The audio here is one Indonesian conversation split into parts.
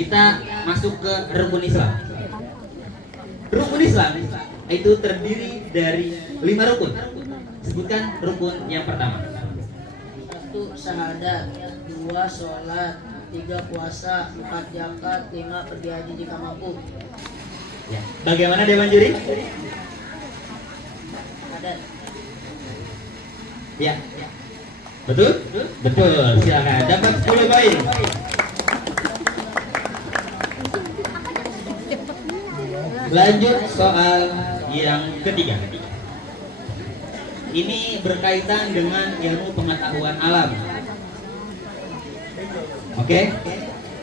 kita masuk ke rukun Islam. Rukun Islam itu terdiri dari 5 rukun. Sebutkan rukun yang pertama. 1 syahadat, 2 sholat, 3 puasa, 4 zakat, 5 pergi haji jika mampu. Ya. Bagaimana Dewan Juri? Ada. Ya. Betul? Betul. Silakan. Dapat 10 poin. Lanjut soal yang ketiga. Ini berkaitan dengan ilmu pengetahuan alam. Oke?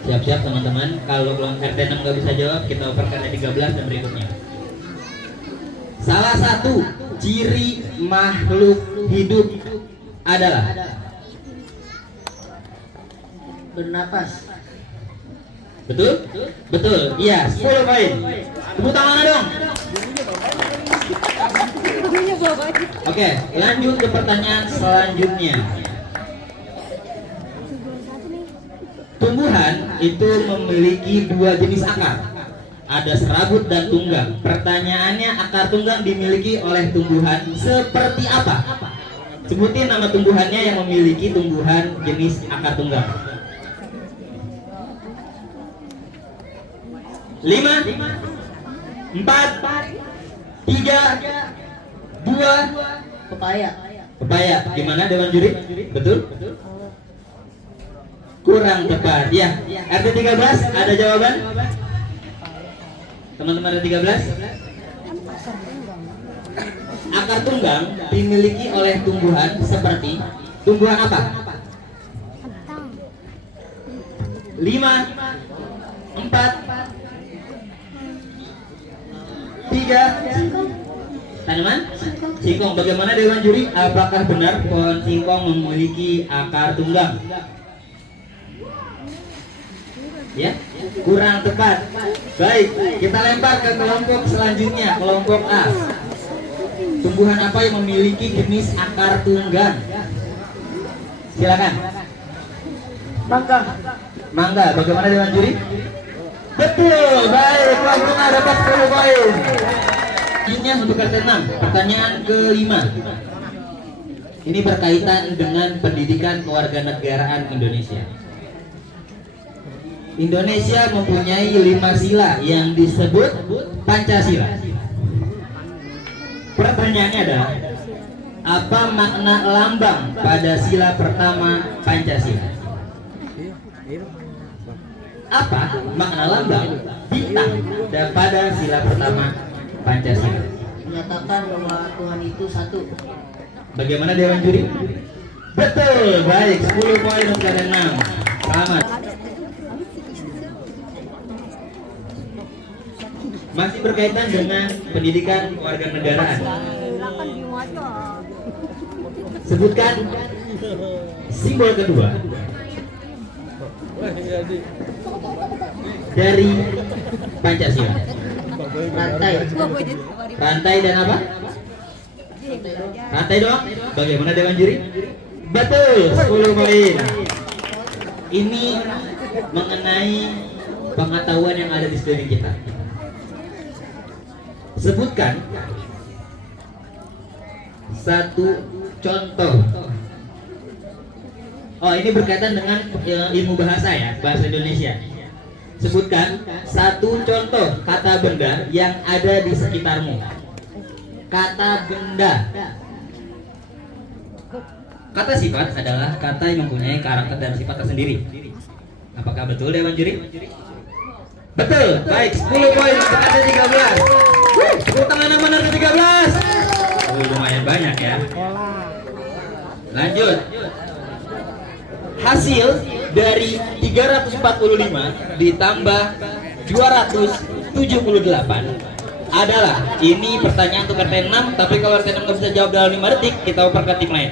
Siap-siap teman-teman. Kalau kelompok RT 6 nggak bisa jawab, kita oper ke RT 13 dan berikutnya. Salah satu ciri makhluk hidup adalah Bernapas. betul? Betul. Iya, 10 poin. Tepuk tangan dong. Oke, lanjut ke pertanyaan selanjutnya. Tumbuhan itu memiliki 2 jenis akar. Ada serabut dan tunggang. Pertanyaannya, akar tunggang dimiliki oleh tumbuhan seperti apa? Sebutin nama tumbuhannya yang memiliki tumbuhan jenis akar tunggang. 5, 4, 3, 2. Pepaya. Pepaya. Gimana Dewan Juri? Betul? Kurang tepat. Ya. RT 13 ada jawaban? Teman-teman RT 13? Akar tunggang dimiliki oleh tumbuhan seperti tumbuhan apa? 5, 4, 3. Tanaman? Singkong. Bagaimana Dewan Juri? Apakah benar pohon singkong memiliki akar tunggang? Ya, kurang tepat. Baik, kita lempar ke kelompok selanjutnya, kelompok A. Tumbuhan apa yang memiliki jenis akar tunggang? Silakan. Mangga. Mangga. Bagaimana Dewan Juri? Betul. Baik, kelompok A dapat 10 poin. Ini untuk RT 6. Pertanyaan kelima. Ini berkaitan dengan pendidikan kewarganegaraan Indonesia. Indonesia mempunyai 5 sila yang disebut Pancasila. Pertanyaannya adalah, apa makna lambang pada sila pertama Pancasila? Apa makna lambang bintang dan pada sila pertama Pancasila? Menyatakan bahwa Tuhan itu satu. Bagaimana Dewan Juri? Betul. Baik, 10 poin untuk RT 6. Selamat. Masih berkaitan dengan pendidikan kewarganegaraan. Sebutkan simbol kedua dari Pancasila. Rantai. Rantai dan apa? Rantai doang? Bagaimana Dewan Juri? Betul, 10 poin. Ini mengenai pengetahuan yang ada di sekeliling kita. Sebutkan satu contoh. Oh, ini berkaitan dengan ilmu bahasa ya, bahasa Indonesia. Sebutkan satu contoh kata benda yang ada di sekitarmu. Kata benda. Kata sifat adalah kata yang mempunyai karakter dan sifat tersendiri. Apakah betul Dewan Juri? Betul. Baik, 10 poin untuk RT 13. Tepuk tangan yang benar ke 13. Lumayan banyak ya. Lanjut. Hasil dari 345 ditambah 278 adalah, ini pertanyaan untuk RT 6, tapi kalau RT 6 nggak bisa jawab dalam 5 detik, kita oper ke tim lain.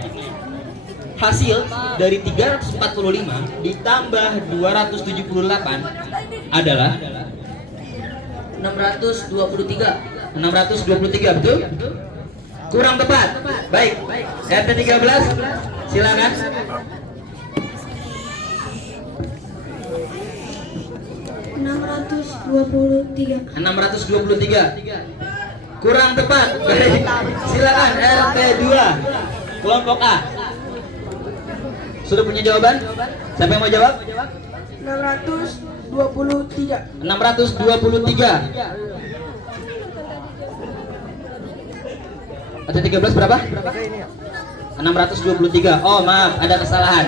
Hasil dari 345 ditambah 278 adalah 623. 623, betul? Kurang tepat. Baik, RT 13 silakan. 623. 623. Kurang tepat. Baik. Silakan RT 2 kelompok A. Sudah punya jawaban? Siapa yang mau jawab? 623. 623. Ada 13 berapa? 623. Oh maaf, ada kesalahan.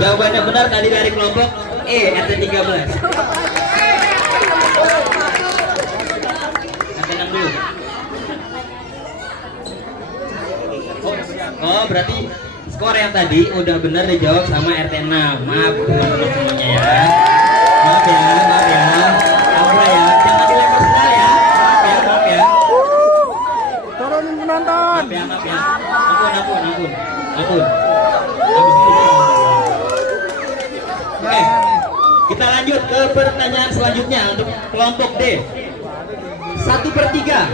Jawabannya benar tadi dari kelompok E, RT 13. RT 6 dulu. Oh, berarti skor yang tadi udah benar dijawab sama RT 6. Maaf teman-teman semuanya ya. Maaf ya, maaf ya. Apa ya? Jangan dilempar sendal ya. Maaf ya, maaf ya. Turunin penonton. Maaf ya, maaf ya. Ampun. Habis ini. Oke. Kita lanjut ke pertanyaan selanjutnya untuk kelompok D. 1/3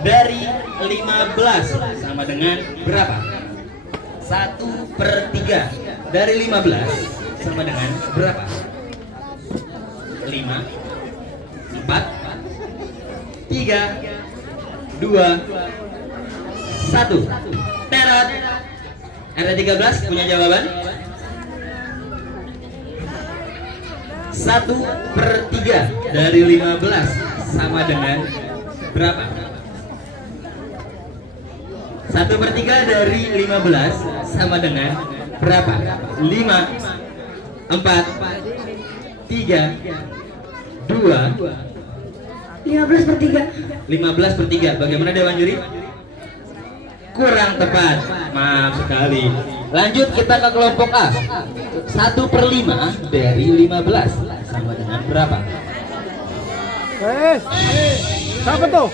dari 15 sama dengan berapa? 1/3 dari 15 sama dengan berapa? 5, 4, 3, 2, 1. Terot. RT 13 punya jawaban? 1/3 dari 15 sama dengan berapa? 1/3 dari 15 sama dengan berapa? 5, 4, 3, 2, 15/3. 15/3. Bagaimana Dewan Juri? Kurang tepat. Maaf sekali. Lanjut kita ke kelompok A. 1/5 dari 15 sama dengan berapa? Siapa tuh?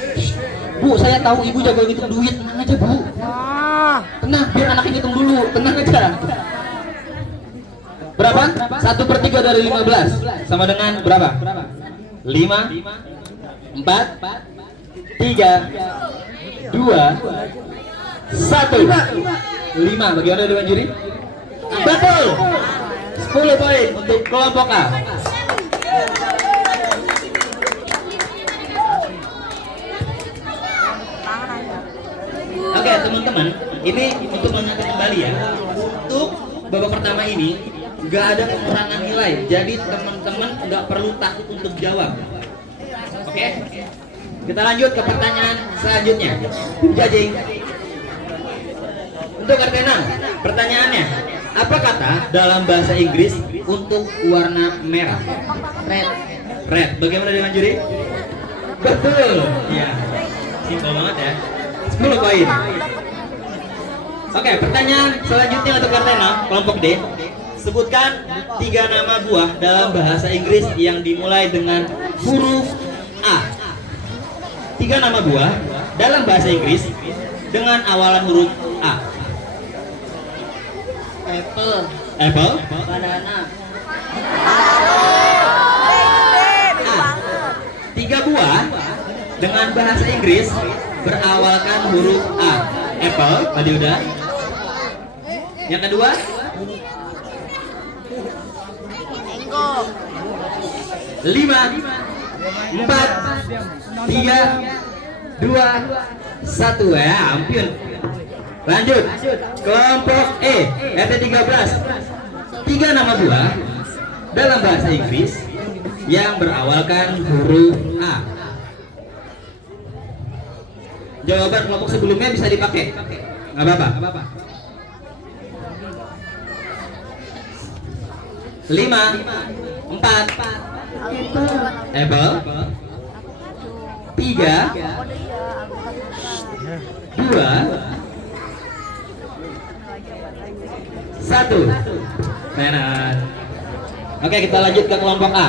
Bu, saya tahu ibu jago ngitung duit. Tenang aja bu. Tenang, biar anaknya ngitung dulu. Tenang aja. Berapa? 1/3 dari 15 sama dengan berapa? 5, 4, 3, 2, 1. 5. Bagaimana Dewan Juri? Betul. 10 poin untuk kelompok A. Oke teman-teman, ini untuk mengingatkan kembali ya. Untuk babak pertama ini nggak ada pengurangan nilai, jadi teman-teman nggak perlu takut untuk jawab. Oke, kita lanjut ke pertanyaan selanjutnya. Jajing. Untuk RT 6, pertanyaannya, apa kata dalam bahasa Inggris untuk warna merah? Red. Red. Bagaimana dengan juri? Betul. Ya, simpel banget ya. 10 poin. Oke, pertanyaan selanjutnya untuk RT 6, kelompok D. Sebutkan 3 nama buah dalam bahasa Inggris yang dimulai dengan huruf A. 3 nama buah dalam bahasa Inggris dengan awalan huruf A. Apple. Apple. Banana. A. 3 buah dengan bahasa Inggris berawalkan huruf A. Apple, tadi udah. Yang kedua? Mango. 5, 4, 3, 2, 1. Ya ampun. Lanjut. Kelompok E, RT 13. 3 nama buah dalam bahasa Inggris yang berawalkan huruf A. Jawaban kelompok sebelumnya bisa dipakai. Nggak apa-apa. 5, 4, Apple, 3, 2, 1. Merah. Oke, kita lanjut ke kelompok A.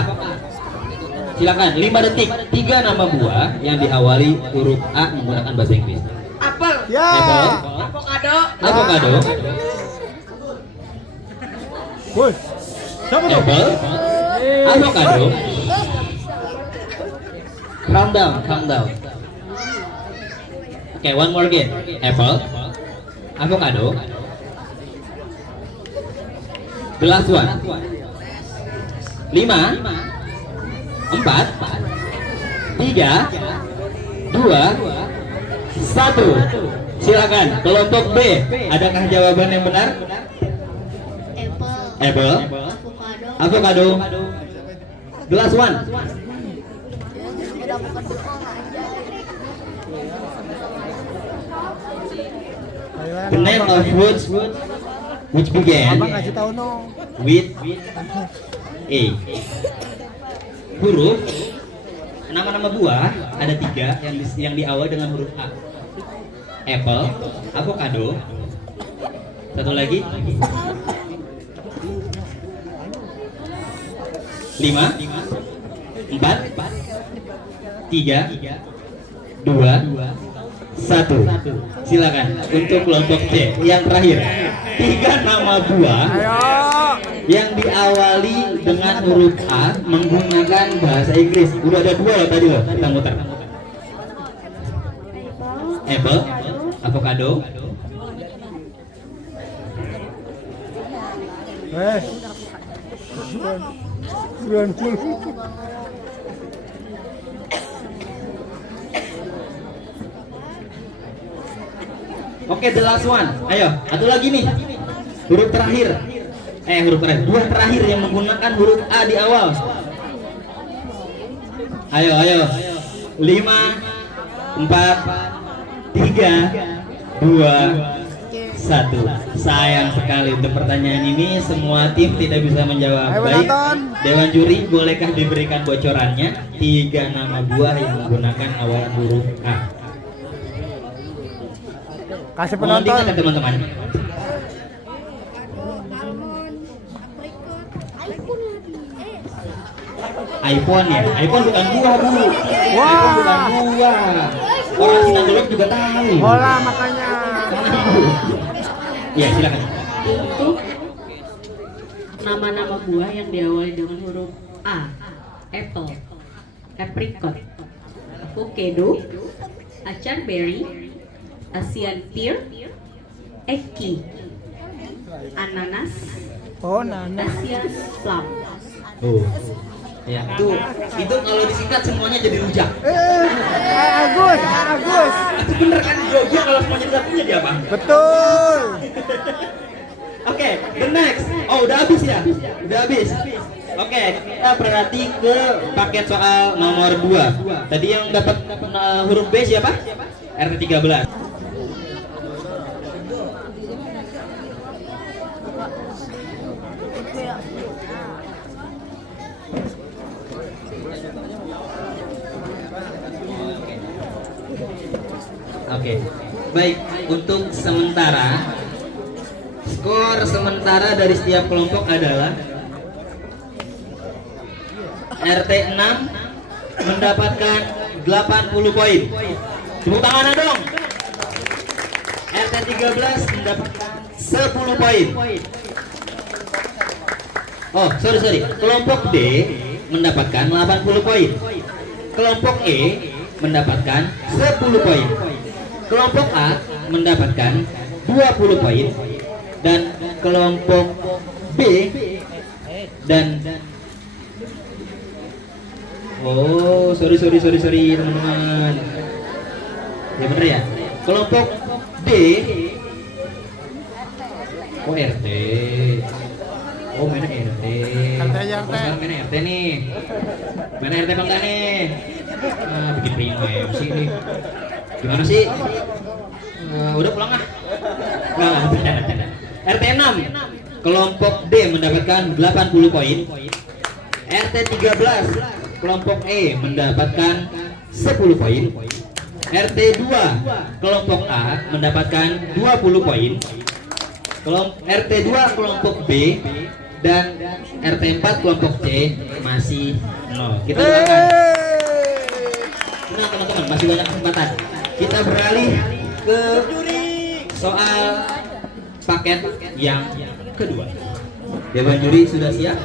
Silakan, 5 detik. 3 nama buah yang diawali huruf A menggunakan bahasa Inggris. Apel. Ya. Apple, Avocado. avocado, Woi. Siapa tuh? apple, avocado. Calm down. Oke, one more again. Apple, avocado. The last one. 5, 4, 3, 2, 1. Silakan kelompok B. Adakah jawaban yang benar? Apple, avocado, glass one. The name of fruits which began Abang kasih tahu no. with A. Huruf nama-nama buah ada 3 yang diawali dengan huruf A. Apple, avocado, satu lagi 5, 4, 3, 2, 1. Silakan untuk kelompok C yang terakhir. 3 nama buah yang diawali dengan huruf A menggunakan bahasa Inggris. Udah ada 2 loh tadi loh, kita muter. Apple, avocado, 90. Oke, the last one. Ayo, satu lagi nih. Huruf terakhir. Huruf terakhir. 2 terakhir yang menggunakan huruf A di awal. Ayo. 5, 4, 3, 2, 1. Sayang sekali untuk pertanyaan ini semua tim tidak bisa menjawab. Baik, Dewan Juri bolehkah diberikan bocorannya? 3 nama buah yang menggunakan awal huruf A. Kasih Mohon penonton. diingat ya, teman-teman. iPhone ya, iPhone bukan buah bu. Wah. iPhone bukan buah. Orang Sinanggelok juga tahu. Bola makanya. Ya silakan. Untuk nama-nama buah yang diawali dengan huruf A. Apple, apricot, avocado, acar berry, Asian pear, eki, ananas, Oh, nana. Asian plum. Oh. Ya, itu kalau disingkat semuanya jadi rujak. Agus. Itu bener kan dia kalau semuanya disatunya dia apa? Betul. Oke, the next. Oh, udah habis ya? Udah habis. Oke, kita berarti ke paket soal nomor 2. Tadi yang dapat huruf B siapa? RT13. Oke, baik. Untuk sementara, skor sementara dari setiap kelompok adalah RT6 mendapatkan 80 poin. Tepuk tangan dong. RT13 mendapatkan 10 poin. Oh, sorry. Kelompok D mendapatkan 80 poin. Kelompok E mendapatkan 10 poin. Kelompok A mendapatkan 20 poin dan kelompok B dan sorry teman-teman. Ya bener ya. Kelompok D RT. Mainnya RT. Sekarang mainnya RT nih. Mainnya RT bangga nih. Bikin premium sih nih. Gimana sih? Udah pulang ah. Bercanda. RT6 kelompok D mendapatkan 80 poin. RT13 kelompok E mendapatkan 10 poin. RT2 kelompok A mendapatkan 20 poin. RT2 kelompok B dan RT4 kelompok C masih 0. Kita doakan. Nah teman-teman, masih banyak kesempatan. Kita beralih ke soal paket yang kedua. Dewan juri sudah siap?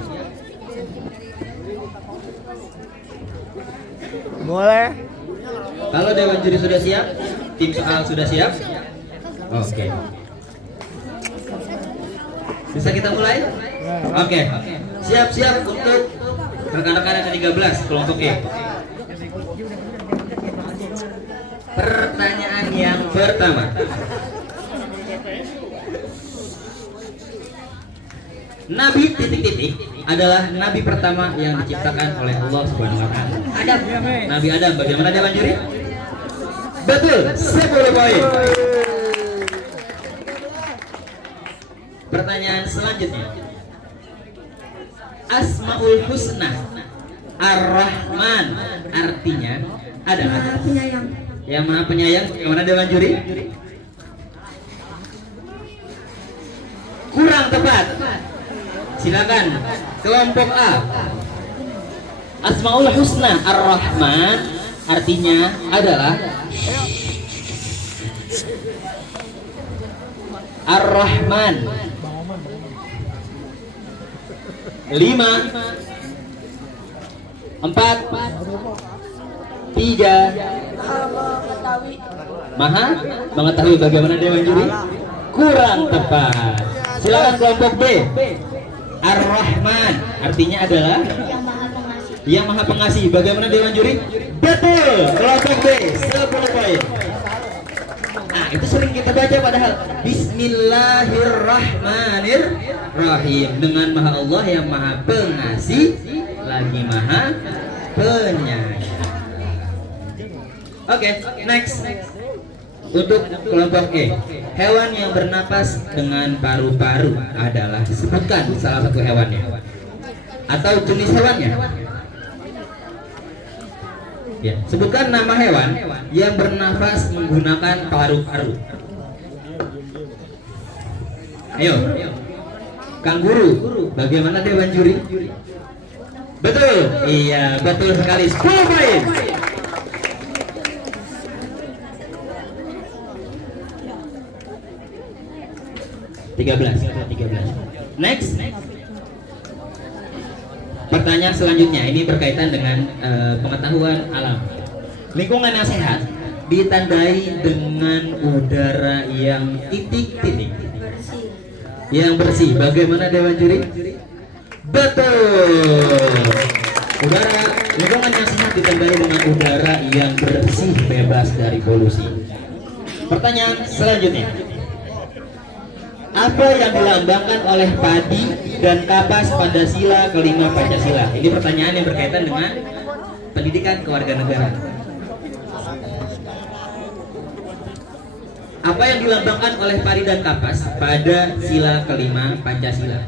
Boleh. Kalau Dewan juri sudah siap, tim soal sudah siap? Oke. Bisa kita mulai? Oke. Siap-siap untuk Rekan-rekan yang ke-13 kelompok E. Pertanyaan yang pertama. Nabi titik-titik adalah nabi pertama yang diciptakan oleh Allah Subhanahu wa taala. Adam. Nabi Adam, bagaimana Dewan Juri? Betul, 10 poin. Pertanyaan selanjutnya. Asmaul Husna Ar-Rahman artinya adalah Penyayang. yang maha penyayang. Bagaimana Dewan Juri? Kurang tepat. Silakan kelompok A. Asmaul Husna Ar-Rahman artinya adalah Ar-Rahman. 5 4 3 Maha mengetahui. Bagaimana Dewan Juri? Kurang tepat. Silakan kelompok B. Ar-Rahman artinya adalah yang maha pengasih. Bagaimana Dewan Juri? Betul, kelompok B 10 poin. Nah, itu sering kita baca padahal. Bismillahirrahmanirrahim. Dengan maha Allah yang maha pengasih lagi maha penyayang. Oke, next. Untuk kelompok E, hewan yang bernapas dengan paru-paru adalah, sebutkan salah satu hewannya atau jenis hewannya. Ya, sebutkan nama hewan yang bernafas menggunakan paru-paru. Ayo, kanguru. Bagaimana Dewan Juri? Betul, iya betul sekali. 10 poin. Tiga belas. Next. Pertanyaan selanjutnya ini berkaitan dengan pengetahuan alam. Lingkungan yang sehat ditandai dengan udara yang titik-titik, yang bersih. Bagaimana Dewan Juri? Betul. Udara, lingkungan yang sehat ditandai dengan udara yang bersih, bebas dari polusi. Pertanyaan selanjutnya. Apa yang dilambangkan oleh padi dan kapas pada sila kelima Pancasila? Ini pertanyaan yang berkaitan dengan pendidikan kewarganegaraan. Apa yang dilambangkan oleh padi dan kapas pada sila kelima Pancasila?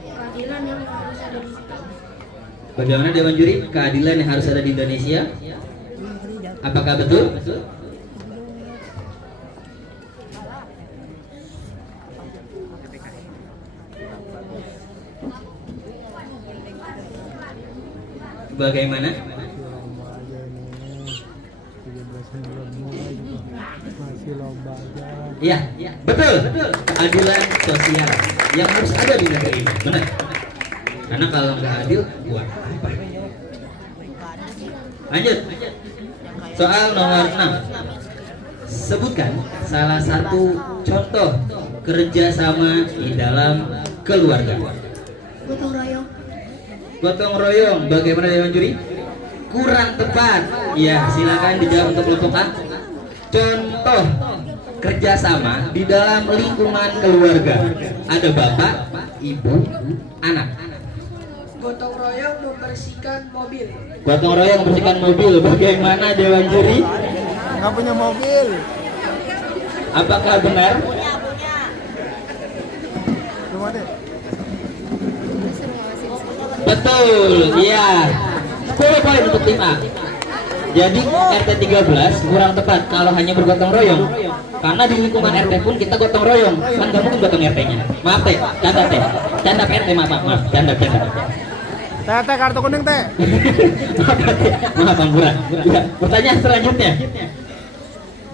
Keadilan yang harus ada di Bagaimana Dewan Juri? Keadilan yang harus ada di Indonesia. Apakah betul? Bagaimana? Iya, betul. Keadilan sosial yang harus ada di negeri ini. Benar. Karena kalau nggak adil, buat apa? Lanjut. Soal nomor 6. Sebutkan salah satu contoh kerjasama di dalam keluarga. gotong royong. Gotong royong. Bagaimana Dewan Juri? Kurang tepat. Ya, silakan dijawab untuk kelompok A. Contoh kerjasama di dalam lingkungan keluarga. Ada bapak, ibu, anak. Gotong royong membersihkan mobil. Gotong royong membersihkan mobil. Bagaimana Dewan Juri? Nggak punya mobil. Apakah benar? Cuma deh. Betul, iya. 10 poin untuk tim A. Jadi RT 13 kurang tepat kalau hanya bergotong royong. Karena di lingkungan RT pun kita gotong royong. Kan gak mungkin gotong RT-nya. Maaf teh, canda teh. Canda RT, maaf, canda. Teh, kartu kuning teh. Maaf Bang Buran. Ya, pertanyaan selanjutnya.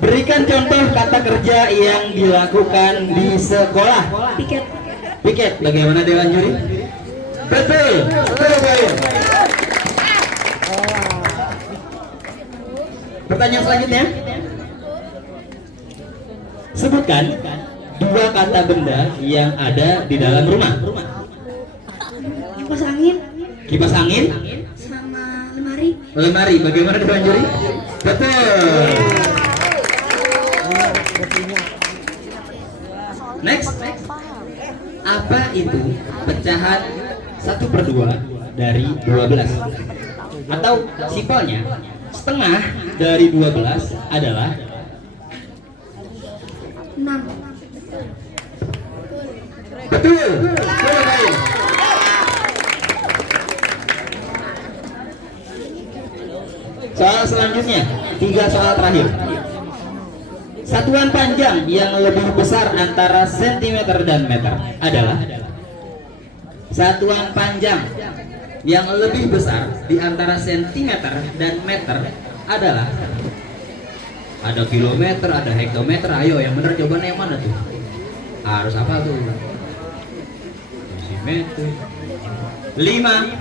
Berikan contoh kata kerja yang dilakukan di sekolah. Piket. Piket, bagaimana Dewan Juri? Betul, 10 poin. Pertanyaan selanjutnya. Sebutkan 2 kata benda yang ada di dalam rumah. Kipas angin. Kipas angin? Sama lemari. Lemari. Bagaimana Dewan Juri? Betul. Next. Apa itu pecahan 1/2 dari 12? Atau simpelnya, setengah dari 12 adalah 6. betul. Boleh baik. Soal selanjutnya, 3 soal terakhir. Satuan panjang yang lebih besar antara sentimeter dan meter adalah satuan panjang yang lebih besar di antara sentimeter dan meter adalah ada kilometer, ada hektometer. Ayo yang benar jawabannya yang mana tuh? Harus apa tuh? Desimeter. 5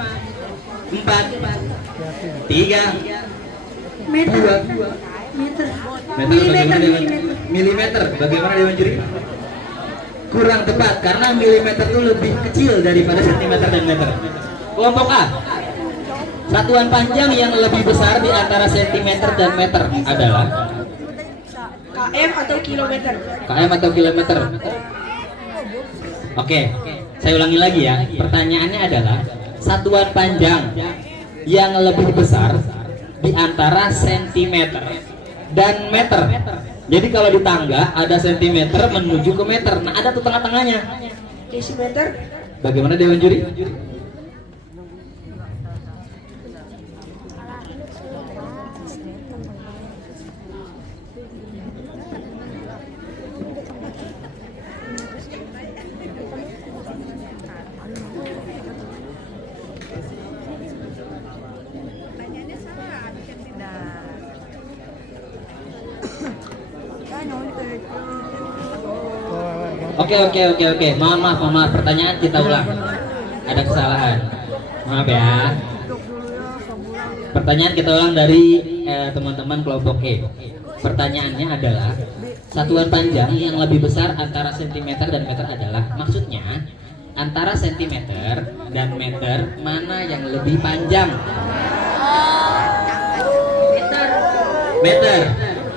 4 3 Meter. 2 Meter. Bagaimana dengan milimeter? Bagaimana Dewan Juri? Kurang tepat karena milimeter itu lebih kecil daripada sentimeter dan meter. Kelompok A. Satuan panjang yang lebih besar di antara sentimeter dan meter adalah KM atau kilometer? km atau kilometer. Oke, saya ulangi lagi ya. Pertanyaannya adalah satuan panjang yang lebih besar di antara sentimeter dan meter. Jadi kalau di tangga ada sentimeter menuju ke meter. Nah, ada tuh tengah-tengahnya. Desimeter? Bagaimana Dewan Juri? Oke. Mohon maaf. Pertanyaan kita ulang. Ada kesalahan. Maaf ya. Pertanyaan kita ulang dari teman-teman kelompok E. Pertanyaannya adalah satuan panjang yang lebih besar antara sentimeter dan meter adalah, maksudnya antara sentimeter dan meter mana yang lebih panjang? Meter.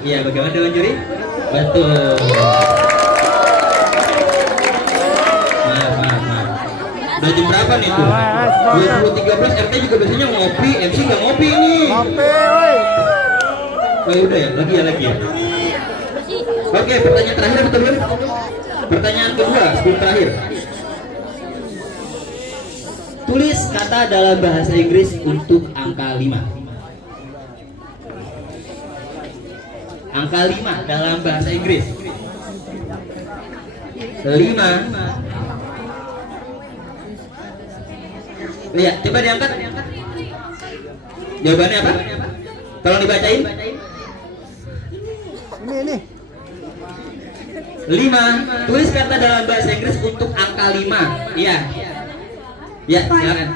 Iya, bagaimana Dewan Juri? Betul. Maaf. Udah jam berapa nih tuh? 20.13. RT juga biasanya ngopi, MC nggak ngopi ini. Ngopi, woi. Oh udah ya, lagi ya. Oke, pertanyaan terakhir betul. Pertanyaan kedua, sebelum terakhir. Tulis kata dalam bahasa Inggris untuk angka 5. Angka 5 dalam bahasa Inggris. 5. Lihat, coba diangkat. Jawabannya apa? Tolong dibacain. Ini. 5. Tulis kata dalam bahasa Inggris untuk angka 5. Iya. Ya, silakan.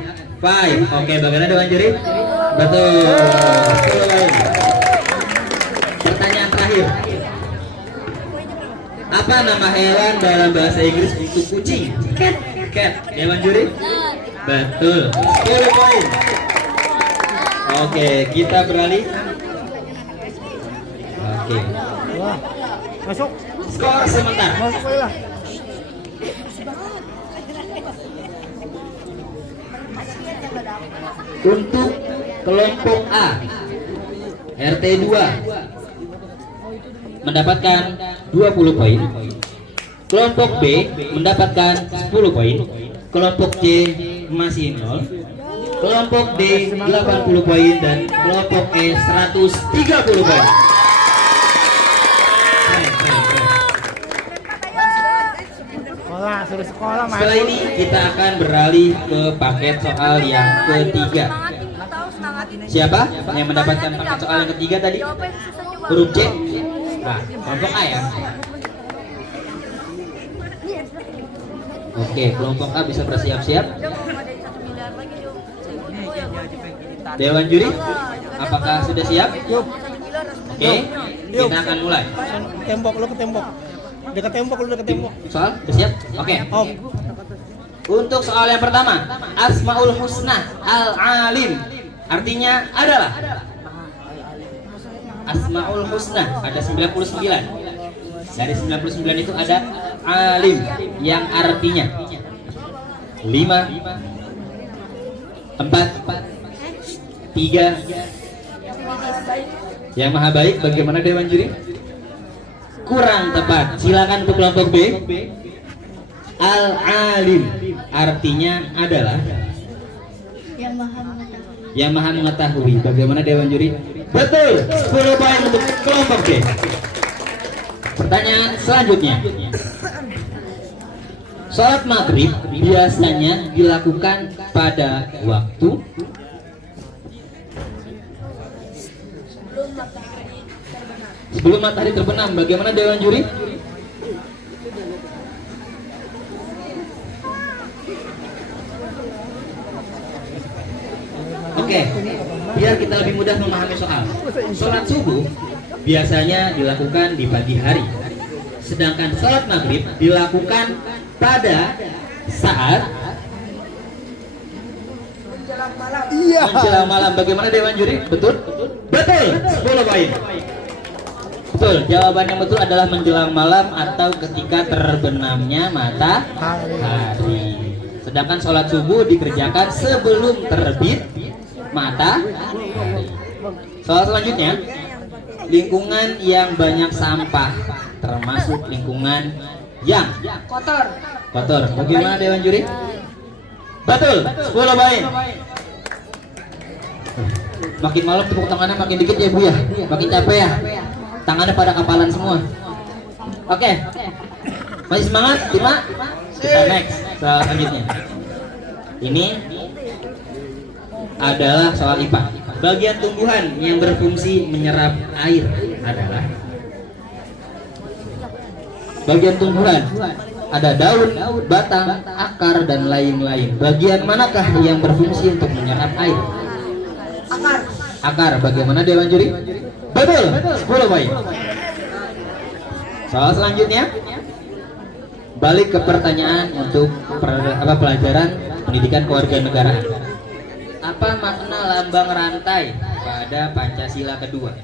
5. Oke, bagaimana Dewan Juri? Betul. Pertanyaan terakhir. Apa nama hewan dalam bahasa Inggris untuk kucing? Cat. Dewan Juri? Betul. 10 poin. Oke, kita beralih. Oke. Wah. Masuk. Skor sementara. Masuk aja lah. Untuk kelompok A, RT 2 mendapatkan 20 poin. Kelompok B mendapatkan 10 poin. Kelompok C masih 0. Kelompok D 80 poin dan kelompok E 130 poin. Sekolah, suruh sekolah main. Setelah ini kita akan beralih ke paket soal yang ketiga. Siapa yang mendapatkan paket soal yang ketiga tadi? Huruf C. Nah, kelompok A ya. Oke, kelompok A bisa bersiap-siap. Dewan Juri, apakah sudah siap? Yuk. Oke, kita akan mulai. Tembok, lu ke tembok. Dekat tembok, lu dekat tembok. Soal, sudah siap? Oke. Om. Untuk soal yang pertama, Asmaul Husna Al-Alim artinya adalah Asmaul Husna ada 99. Dari 99 itu ada alim yang artinya 5, 4, 3. Yang maha baik. Bagaimana Dewan Juri? Kurang tepat. Silakan untuk kelompok B. Al-alim artinya adalah yang maha mengetahui. Bagaimana Dewan Juri? Betul. 10 poin untuk kelompok B. Pertanyaan selanjutnya. Sholat maghrib biasanya dilakukan pada waktu sebelum matahari terbenam. Bagaimana Dewan Juri? Oke, biar kita lebih mudah memahami soal. Sholat subuh biasanya dilakukan di pagi hari, sedangkan sholat maghrib dilakukan pada saat menjelang malam. Bagaimana Dewan Juri? Betul? Betul. 10 poin. Betul. Jawaban yang betul adalah menjelang malam atau ketika terbenamnya matahari. Sedangkan sholat subuh dikerjakan sebelum terbit matahari. Soal selanjutnya, lingkungan yang banyak sampah termasuk lingkungan yang kotor. Bagaimana Dewan Juri? Betul. 10 poin. Makin malam tepuk tangannya makin dikit ya Bu ya. Makin capek ya. Tangannya pada kapalan semua. Oke. Masih semangat? 5. Kita next soal selanjutnya. Ini adalah soal IPA. Bagian tumbuhan yang berfungsi menyerap air adalah bagian tumbuhan. Ada daun, batang, akar, dan lain-lain. Bagian manakah yang berfungsi untuk menyerap air? Akar. Bagaimana Dewan Juri? Betul. 10 poin. Soal selanjutnya, balik ke pertanyaan untuk pelajaran pendidikan kewarganegaraan. Apa makna lambang rantai pada Pancasila kedua?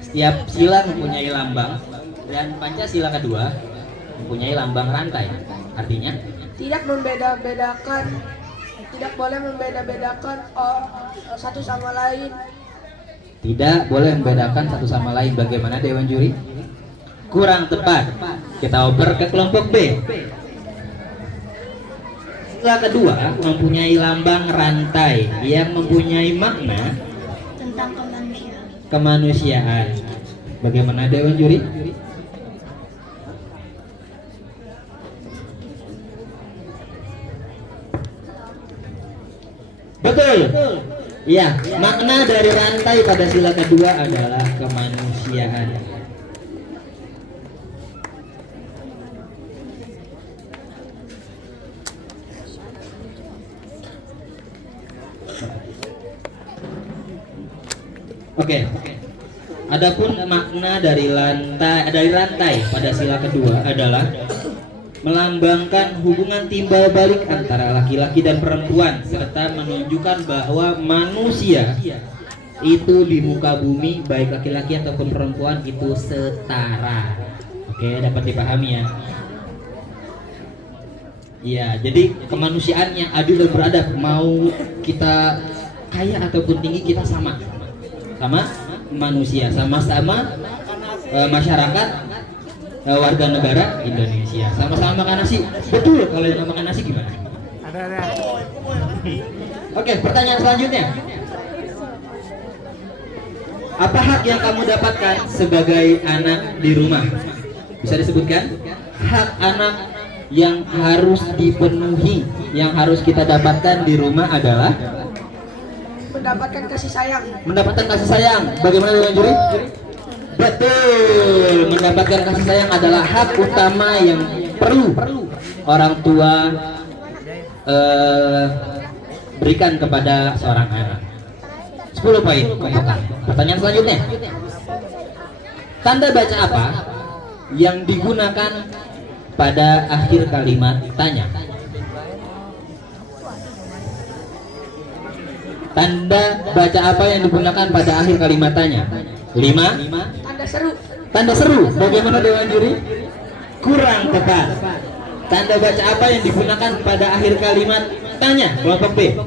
Setiap sila mempunyai lambang dan Pancasila kedua mempunyai lambang rantai. Artinya tidak boleh membeda-bedakan satu sama lain. Tidak boleh membedakan satu sama lain. Bagaimana Dewan Juri? Kurang tepat. Kita oper ke kelompok B. Sila kedua mempunyai lambang rantai yang mempunyai makna tentang kemanusiaan. Bagaimana Dewan Juri? Betul. Iya, makna dari rantai pada sila kedua adalah kemanusiaan. Oke. Adapun makna dari rantai pada sila kedua adalah melambangkan hubungan timbal balik antara laki-laki dan perempuan serta menunjukkan bahwa manusia itu di muka bumi baik laki-laki ataupun perempuan itu setara. Oke, dapat dipahami ya. Iya, jadi kemanusiaan yang adil dan beradab, mau kita kaya ataupun tinggi kita sama manusia, sama-sama masyarakat warga negara Indonesia, sama-sama makan nasi. Betul. Kalau yang makan nasi gimana? Ada. Oke, pertanyaan selanjutnya. Apa hak yang kamu dapatkan sebagai anak di rumah? Bisa disebutkan hak anak yang harus dipenuhi, yang harus kita dapatkan di rumah adalah Mendapatkan kasih sayang. mendapatkan kasih sayang. Bagaimana Dewan Juri? Betul. Mendapatkan kasih sayang adalah hak utama yang perlu orang tua berikan kepada seorang anak. 10 poin. Pertanyaan selanjutnya. Tanda baca apa yang digunakan pada akhir kalimat tanya? Tanda baca apa yang digunakan pada akhir kalimat tanya? 5. Tanda seru. Tanda seru. Bagaimana Dewan Juri? Kurang tepat. Tanda baca apa yang digunakan pada akhir kalimat tanya? Kelompok B.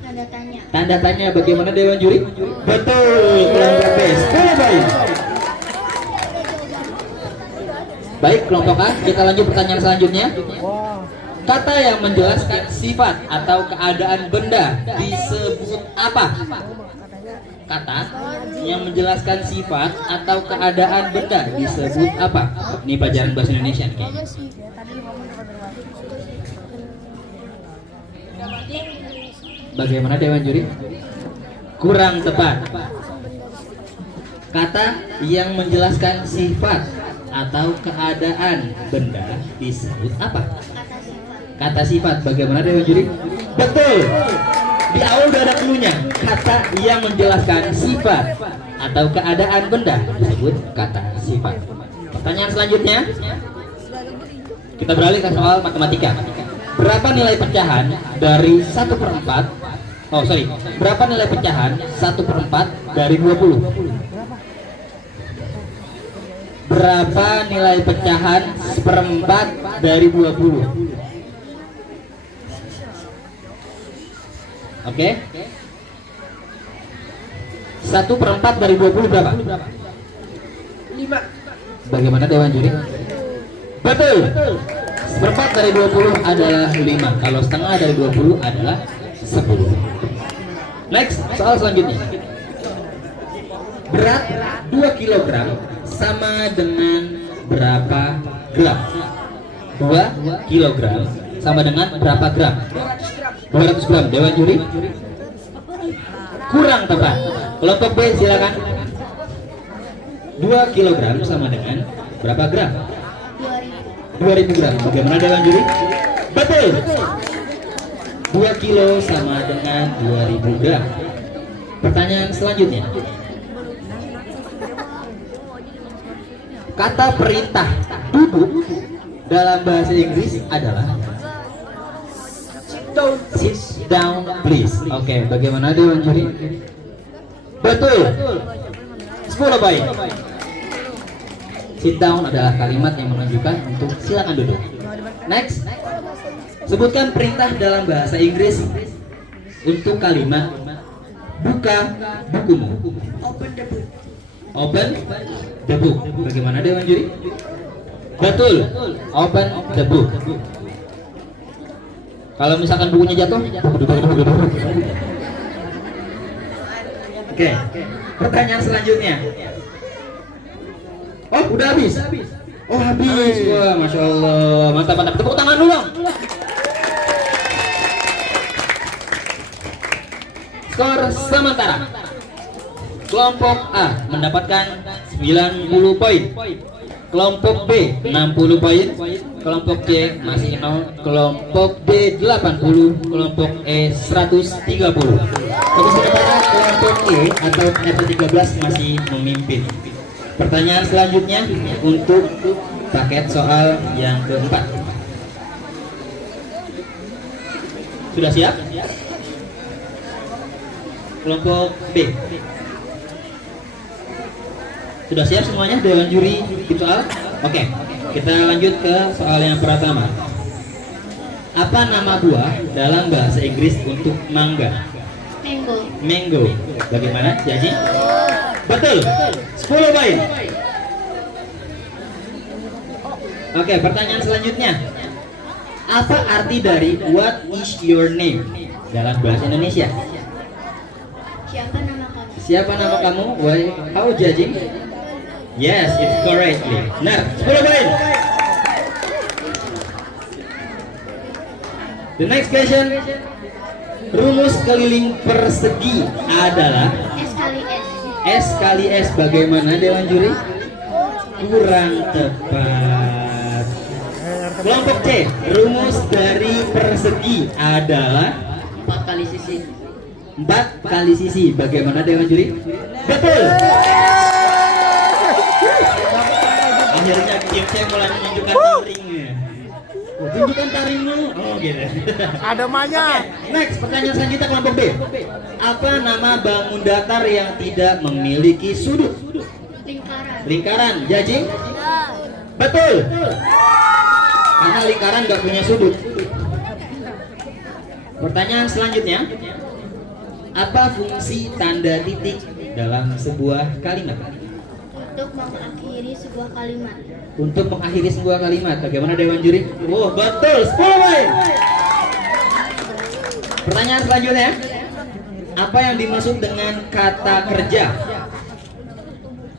Tanda tanya. Tanda tanya. Bagaimana Dewan Juri? Betul. Kelompok B. 10 poin. Baik, kelompok A. Kita lanjut pertanyaan selanjutnya. Kata yang menjelaskan sifat atau keadaan benda disebut apa? Kata yang menjelaskan sifat atau keadaan benda disebut apa? Ini pelajaran bahasa Indonesia kayaknya. Bagaimana Dewan Juri? Kurang tepat. Kata yang menjelaskan sifat atau keadaan benda disebut apa? Kata sifat. Bagaimana Dewan Juri? Betul. Di awal udah ada cluenya. Kata yang menjelaskan sifat atau keadaan benda disebut kata sifat. Pertanyaan selanjutnya, kita beralih ke soal matematika. Berapa nilai pecahan dari 1/4? Oh sorry, berapa nilai pecahan 1/4 dari 20? Berapa nilai pecahan 1/4 dari 20? Oke. 1/4 dari 20 berapa? 5. Bagaimana Dewan Juri? Betul. 1/4 dari 20 adalah 5. Kalau setengah dari 20 adalah 10. Next, soal selanjutnya. Berat 2 kg sama dengan berapa gram? 2 kg sama dengan berapa gram? 200 gram. Dewan Juri? Kurang tepat. Kelompok B silakan. 2 kg sama dengan berapa gram? 2000 gram. Bagaimana Dewan Juri? Betul. 2 kilo sama dengan 2000 gram. Pertanyaan selanjutnya. Kata perintah duduk dalam bahasa Inggris adalah sit down please. Oke, bagaimana Dewan Juri? Betul. 10 poin. Sit down adalah kalimat yang menunjukkan untuk silakan duduk. Next. Sebutkan perintah dalam bahasa Inggris untuk kalimat buka bukumu. Open the book. Open the book. Bagaimana Dewan Juri? Betul. Open the book. Kalau misalkan bukunya jatuh, Oke. Pertanyaan selanjutnya. Oh, udah habis. Oh, habis. Wah, masya Allah. Mantap, mantap. Tepuk tangan dulu. Skor sementara. Kelompok A mendapatkan 90 poin. Kelompok B 60 poin. Kelompok C masih 0. Kelompok D 80. Kelompok E 130. Untuk sementara kelompok E atau RT13 masih memimpin. Pertanyaan selanjutnya untuk paket soal yang keempat. Sudah siap? Kelompok B. Sudah siap semuanya Dewan Juri di soal? Oke, kita lanjut ke soal yang pertama. Apa nama buah dalam bahasa Inggris untuk mangga? Mango. Mango. Bagaimana, Jaji? Betul. 10 poin. Oke, pertanyaan selanjutnya. Apa arti dari what is your name dalam bahasa Indonesia? Siapa nama kamu? Siapa nama kamu? Why? How judging? Yes, it's correctly. Benar. 10 poin. The next question. Rumus keliling persegi adalah S kali S. S kali S. Bagaimana Dewan Juri? Kurang tepat. Kelompok C. Rumus dari persegi adalah 4 kali sisi. 4 kali sisi. Bagaimana Dewan Juri? Betul. C mulai menunjukkan taringnya. Oh, tunjukkan taringmu. Oh gitu. Ada mahnya. Next, pertanyaan selanjutnya kelompok B. Apa nama bangun datar yang tidak memiliki sudut? Lingkaran. Lingkaran, jajing? Betul. Karena lingkaran nggak punya sudut. Pertanyaan selanjutnya, apa fungsi tanda titik dalam sebuah kalimat? Untuk mengakhiri sebuah kalimat. Untuk mengakhiri sebuah kalimat. Bagaimana Dewan Juri? Oh betul, 10 poin. Pertanyaan selanjutnya, apa yang dimaksud dengan kata kerja?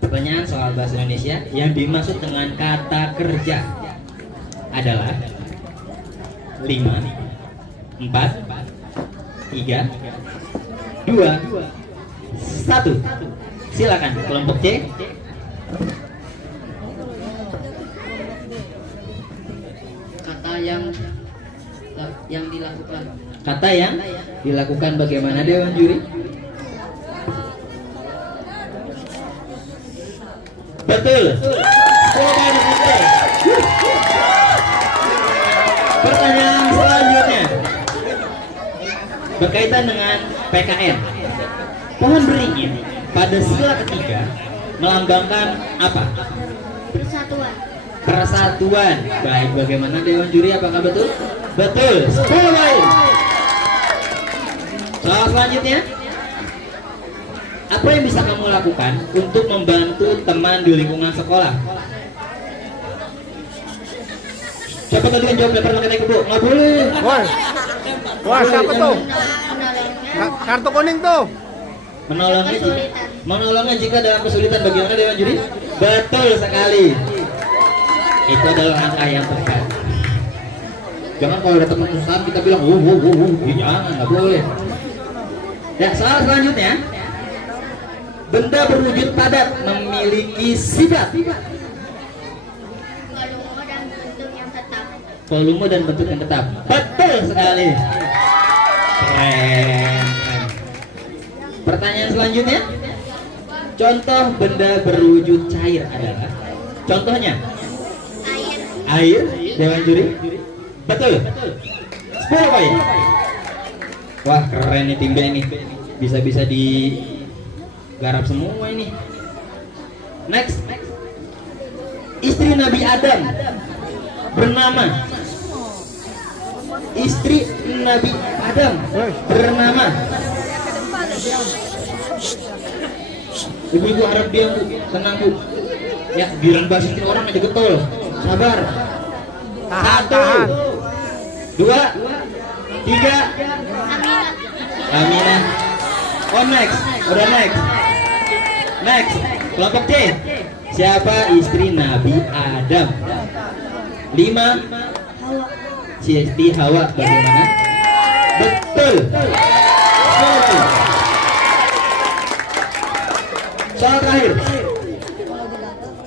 Pertanyaan soal bahasa Indonesia, yang dimaksud dengan kata kerja adalah 5, 4, 3, 2, 1. Silakan kelompok C. Kata yang dilakukan. Kata yang dilakukan bagaimana Dewan Juri? Betul. Pertanyaan selanjutnya berkaitan dengan PKN. Pohon beringin pada sila ketiga melambangkan apa? Persatuan. Persatuan. Baik, bagaimana Dewan Juri, apakah betul? Betul. 10 poin. Soal selanjutnya, apa yang bisa kamu lakukan untuk membantu teman di lingkungan sekolah? Siapa tadi yang jawab lempar pakai kebo? Nggak boleh. Woi. Wah, siapa tuh? Menolongnya. Kartu kuning tuh. Menolongnya jika, Kesulitan. menolongnya jika dalam kesulitan. Bagaimana Dewan Juri? Betul sekali. Itu adalah angka yang tepat. Jangan kalau ada teman kesusahan kita bilang, jangan, nggak boleh. Ya, soal selanjutnya, benda berwujud padat memiliki sifat Volume dan bentuk yang tetap. volume dan bentuk yang tetap. Betul sekali. Keren. Pertanyaan selanjutnya, contoh benda berwujud cair adalah, contohnya Air. air. Dewan Juri? Betul. 10 poin. Wah, keren nih tim B ini. Bisa-bisa digarap semua ini. Next. Istri Nabi Adam bernama. Istri Nabi Adam bernama. Ibu-ibu harap diam, Bu. Tenang, Bu. Ya, bilang bahas istri orang aja getol. Sabar. Tahan, 1, tahan. 2, 3. Aminah. Aminah. Oh, next. Udah next. Next. Kelompok C. Siapa istri Nabi Adam? 5. Hawa. Siti Hawa. Bagaimana? Betul. Betul. Soal terakhir.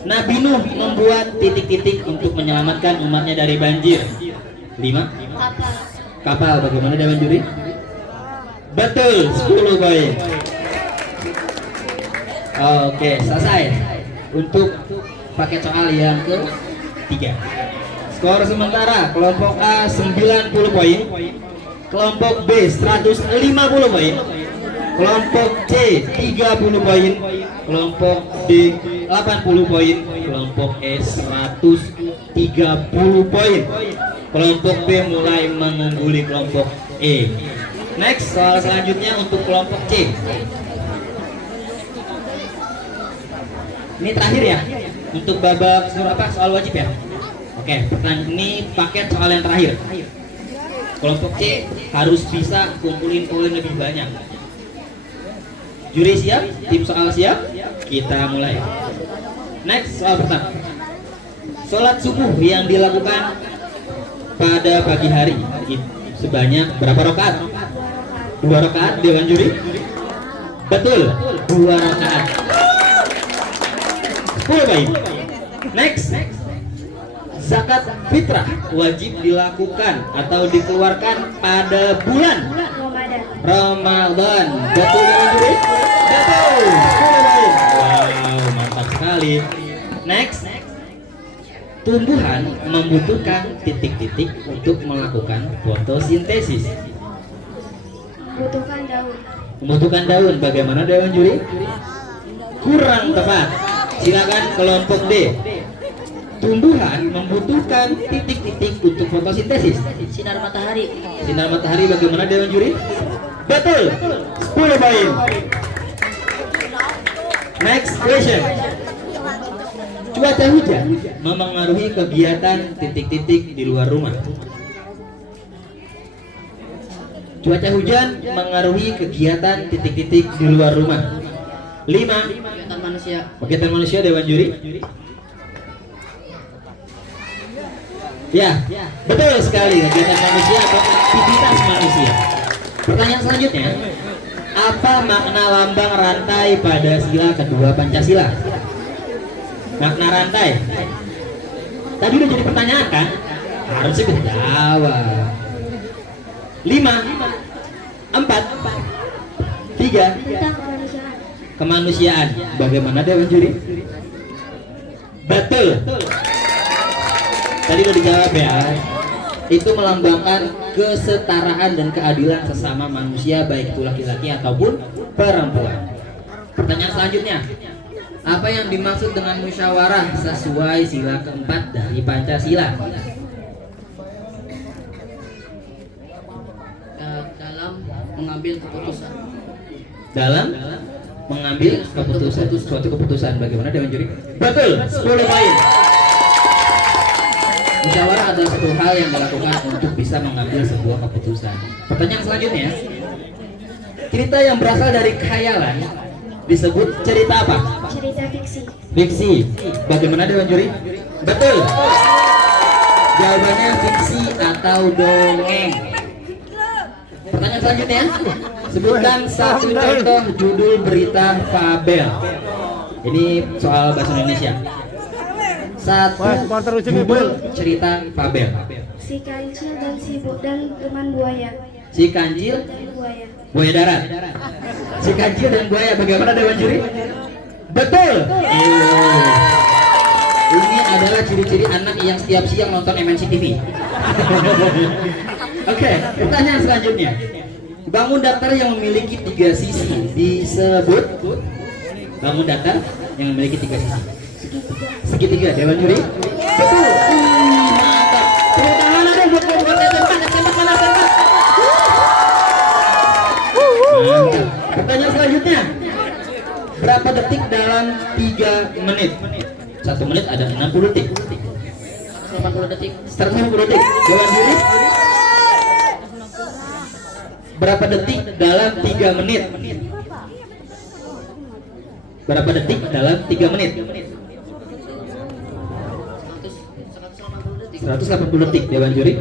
Nabi Nuh membuat titik-titik untuk menyelamatkan umatnya dari banjir. 5. Kapal. Kapal. Bagaimana Dewan Juri? Betul. 10 poin. Oke, selesai. Untuk paket soal yang ke-3. Skor sementara kelompok A 90 poin, kelompok B 150 poin, kelompok C 30 poin, kelompok D 80 poin, kelompok E 130 poin. Kelompok B mulai mengungguli kelompok E. Next, soal selanjutnya untuk kelompok C. Ini terakhir ya, untuk babak soal wajib ya. Oke, pertanyaan ini paket soal yang terakhir. Kelompok C harus bisa kumpulin poin lebih banyak. Juri siap? Tim soal siap? Kita mulai. Next, soal pertama. Sholat subuh yang dilakukan pada pagi hari sebanyak berapa rakaat? 2 rakaat, Dewan Juri? Betul, 2 rakaat. 10 baik. Next. Zakat fitrah wajib dilakukan atau dikeluarkan pada bulan Ramadan. Betul Dewan Juri? Betul. 10 baik. Wow, mantap sekali. Next. Tumbuhan membutuhkan titik-titik untuk melakukan fotosintesis. Membutuhkan daun. Membutuhkan daun. Bagaimana Dewan Juri? Kurang tepat. Silakan kelompok D. Tumbuhan membutuhkan titik-titik untuk fotosintesis. Sinar matahari. Sinar matahari. Bagaimana Dewan Juri? Betul. 10 poin. Next question. Cuaca hujan memengaruhi kegiatan titik-titik di luar rumah. Cuaca hujan mengaruhi kegiatan titik-titik di luar rumah. 5. Kegiatan manusia. Kegiatan manusia Dewan Juri. Ya, betul sekali, kegiatan manusia atau aktivitas manusia. Pertanyaan selanjutnya, apa makna lambang rantai pada sila kedua Pancasila? Makna rantai. Tadi udah jadi pertanyaan kan? Harusnya bisa jawab. 5, 4, 3. Tentang kemanusiaan. Kemanusiaan. Bagaimana Dewan Juri? Betul. Tadi udah dijawab ya. Itu melambangkan kesetaraan dan keadilan sesama manusia, baik itu laki-laki ataupun perempuan. Pertanyaan selanjutnya, apa yang dimaksud dengan musyawarah sesuai sila keempat dari Pancasila? Dalam mengambil keputusan. Dalam mengambil keputusan, suatu keputusan. Bagaimana Dewan Juri? Betul. 10 poin. Musyawarah adalah satu hal yang dilakukan untuk bisa mengambil sebuah keputusan. Pertanyaan selanjutnya, cerita yang berasal dari khayalan disebut cerita apa? Cerita fiksi. Fiksi. Bagaimana Dewan Juri? Betul. Jawabannya fiksi atau dongeng. Pertanyaan selanjutnya, sebutkan satu contoh judul berita fabel. Ini soal bahasa Indonesia. Satu judul cerita fabel. Si kancil dan teman buaya. Si kancil, Dan buaya. buaya darat. Si kancil dan buaya. Bagaimana Dewan Juri? Betul. Ini adalah ciri-ciri anak yang setiap siang nonton MNC TV. Oke, pertanyaan selanjutnya. Bangun datar yang memiliki 3 sisi disebut bangun datar yang memiliki 3 sisi. Segitiga. Dewan Juri? Betul. Mantap. Tepuk tangan dong buat tembak. Mantap. Pertanyaan selanjutnya. Berapa detik dalam 3 menit? 1 menit ada 60 detik. 80 detik. 150 detik. Dewan Juri? Berapa detik dalam 3 menit? Berapa detik dalam 3 menit? 180 detik. Dewan Juri?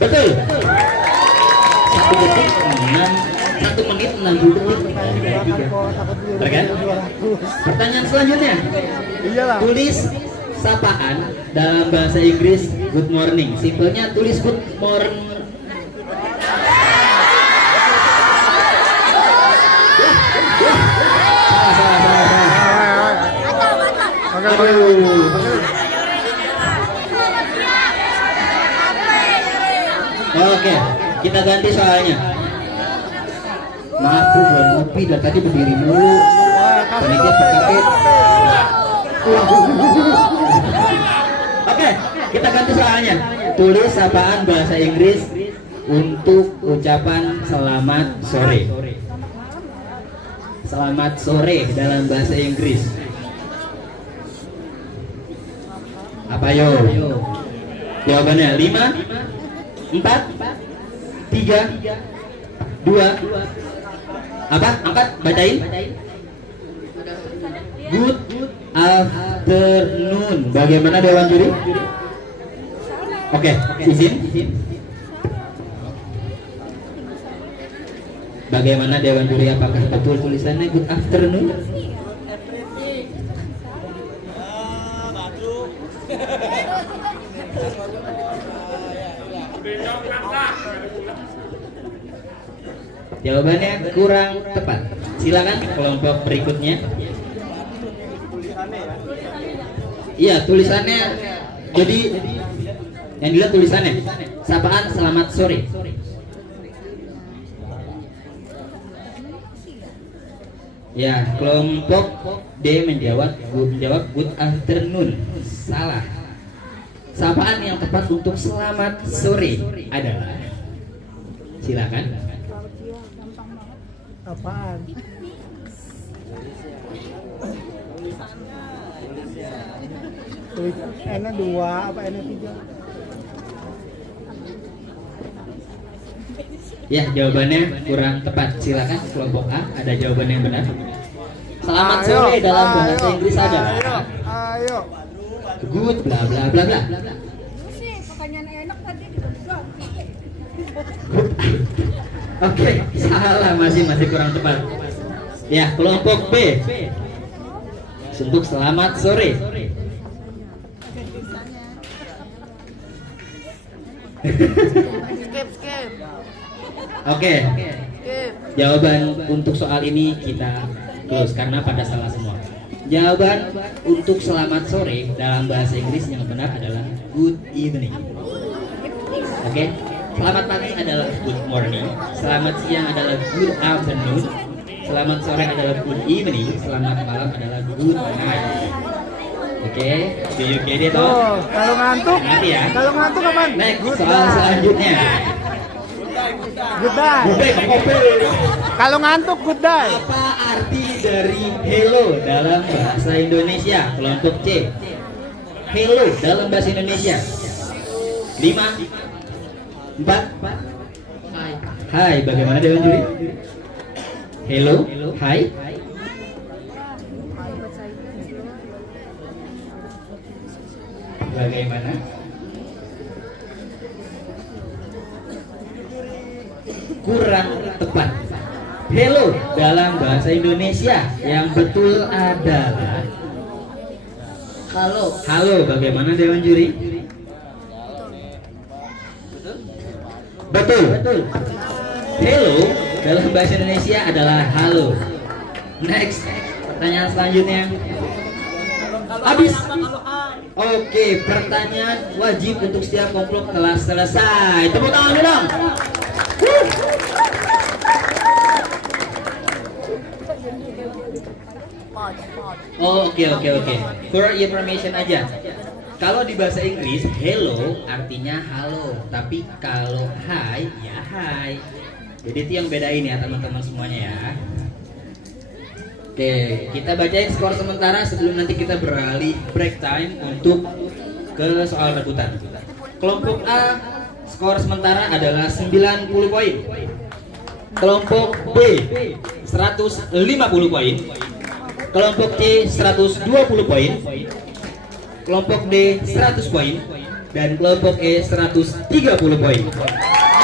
Betul. 1 detik 1 menit 60 detik. Betul kan? Pertanyaan selanjutnya. Iyalah. Tulis sapaan dalam bahasa Inggris good morning. Simpelnya tulis good morning. Oke, kita ganti soalnya. Maaf Bu, belum ngopi dan tadi berdiri mulu. Sedikit berkapit. Oke, kita ganti soalnya. Tulis sapaan bahasa Inggris untuk ucapan selamat sore. Selamat sore dalam bahasa Inggris. Apa yo? Jawabannya 5, 4, 3, 2. Apa? Angkat, bacain. Good afternoon. Bagaimana Dewan Juri? Oke, izin. Bagaimana Dewan Juri? Apakah betul tulisannya good afternoon? Jawabannya kurang tepat. Silakan kelompok berikutnya. Iya, tulisannya Jadi yang dilihat tulisannya sapaan selamat sore. Ya, kelompok D menjawab good afternoon. Salah. Sapaan yang tepat untuk selamat sore adalah, silakan. Apaan? N 2 apa N 3? Ya, jawabannya kurang tepat. Silakan kelompok A, ada jawaban yang benar. Selamat sore dalam bahasa Inggris adalah Ayo. good bla bla bla bla. Oke, salah, masih kurang tepat. Ya, kelompok B untuk selamat sore. Oke. Jawaban untuk soal ini kita close karena pada salah semua. Jawaban untuk selamat sore dalam bahasa Inggris yang benar adalah good evening. Oke. Selamat pagi adalah good morning. Selamat siang adalah good afternoon. Selamat sore adalah good evening. Selamat malam adalah good night. Oke, do you get it? Tuh, kalau ngantuk, Nanti ya. kalau ngantuk kapan? Next, Good soal day. selanjutnya. Good day. Good day, kopi. Kalau ngantuk good day. Apa arti dari hello dalam bahasa Indonesia? Kelompok C. Hello dalam bahasa Indonesia. 5 4 Hai, bagaimana Dewan Juri? Hello, hai. Bagaimana? Kurang tepat. Hello dalam bahasa Indonesia yang betul adalah Halo. halo. Bagaimana Dewan Juri? Betul. Hello dalam bahasa Indonesia adalah halo. Next, pertanyaan selanjutnya. Habis. Oke, pertanyaan wajib untuk setiap kelompok telah selesai. Tepuk tangan dong. Oh, oke. For information aja. Kalau di bahasa Inggris, hello artinya halo, tapi kalau hi ya hi. Jadi itu yang bedain ya teman-teman semuanya ya. Oke, kita bacain skor sementara sebelum nanti kita beralih break time untuk ke soal rebutan. Kelompok A skor sementara adalah 90 poin. Kelompok B 150 poin. Kelompok C 120 poin. Kelompok D 100 poin dan kelompok E 130 poin.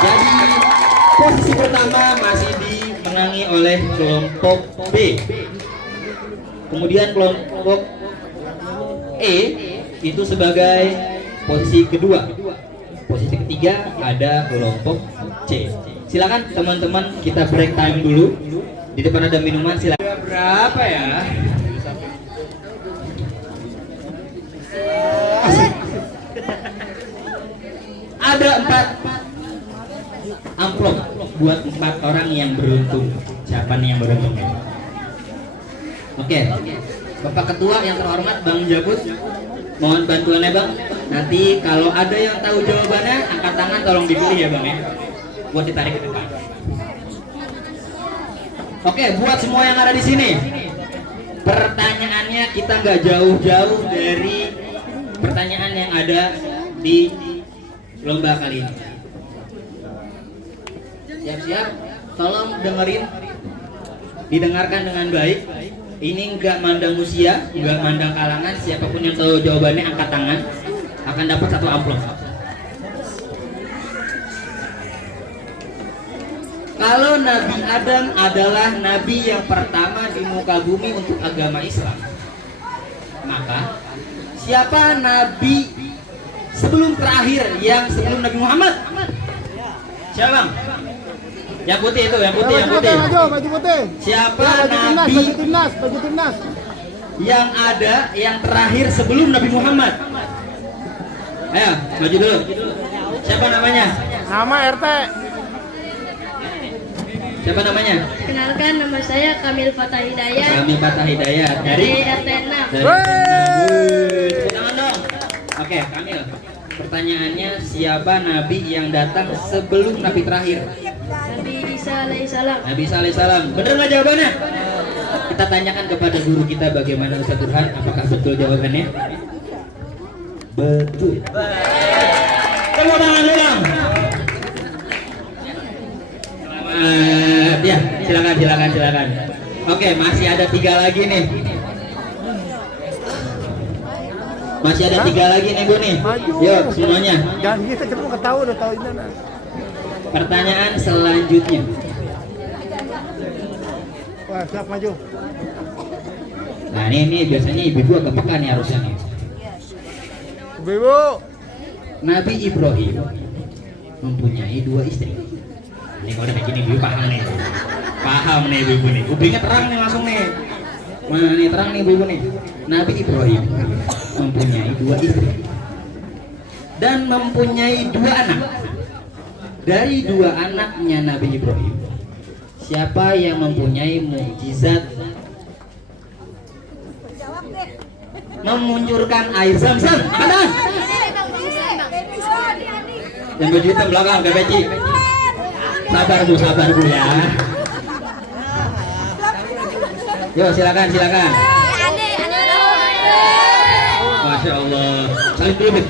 Jadi posisi pertama masih dimenangi oleh kelompok B. Kemudian kelompok E itu sebagai posisi kedua. Posisi ketiga ada kelompok C. Silakan teman-teman kita break time dulu. Di depan ada minuman, silakan. Berapa ya? Ada 4 amplop buat 4 orang yang beruntung. Siapa nih yang beruntung? Oke. Bapak Ketua yang terhormat Bang Jabut, mohon bantuannya Bang. Nanti kalau ada yang tahu jawabannya angkat tangan, tolong dipilih ya Bang ya. Buat ditarik ke depan. Oke, buat semua yang ada di sini. Pertanyaannya kita nggak jauh-jauh dari pertanyaan yang ada di lomba kali ini. Siap-siap, tolong dengerin, didengarkan dengan baik. Ini nggak mandang usia, nggak mandang kalangan. Siapapun yang tahu jawabannya angkat tangan, akan dapat 1 amplop. Kalau Nabi Adam adalah nabi yang pertama di muka bumi untuk agama Islam, maka siapa nabi sebelum terakhir yang sebelum Nabi Muhammad? Siapa Bang? Yang putih itu, yang putih. Baju putih. Siapa Baju nabi timnas. yang ada yang terakhir sebelum Nabi Muhammad? Ayo, maju dulu. Siapa namanya? Nama RT. Siapa namanya? Kenalkan, nama saya Kamil Fatah Hidayat Kami Fatah Hidayat dari dari RT 6. Tepuk tangan dong. Oke, Kamil. Pertanyaannya, siapa nabi yang datang sebelum nabi terakhir? Nabi Isa alaihissalam. Nabi Isa alaihissalam. Bener nggak jawabannya? Kita tanyakan kepada guru kita bagaimana Ustaz Burhan, apakah betul jawabannya? Betul. Tepuk tangan ulang. Ya, silakan. Oke, masih ada 3 lagi nih. Masih ada 3 lagi nih Bu nih. Maju. Yuk semuanya. Jangan gitu, kita mau ketahui udah tahu ini. Pertanyaan selanjutnya. Wah, siap maju. Nah ini biasanya ibu-ibu agak peka nih harusnya nih. Ibu. Nabi Ibrahim mempunyai 2 istri. Ini kalau udah kayak gini ibu paham nih. Paham nih ibu nih. Kupingnya terang nih langsung nih. Mana nih terang nih ibu nih. Nabi Ibrahim mempunyai 2 istri dan mempunyai 2 anak. Dari 2 anaknya Nabi Ibrahim, siapa yang mempunyai mukjizat memuncurkan air zam-zam? Ada? Yang baju hitam belakang, Kak Beci. Sabar bu ya. Yuk silakan. Masya Allah. Salim dulu. Bet.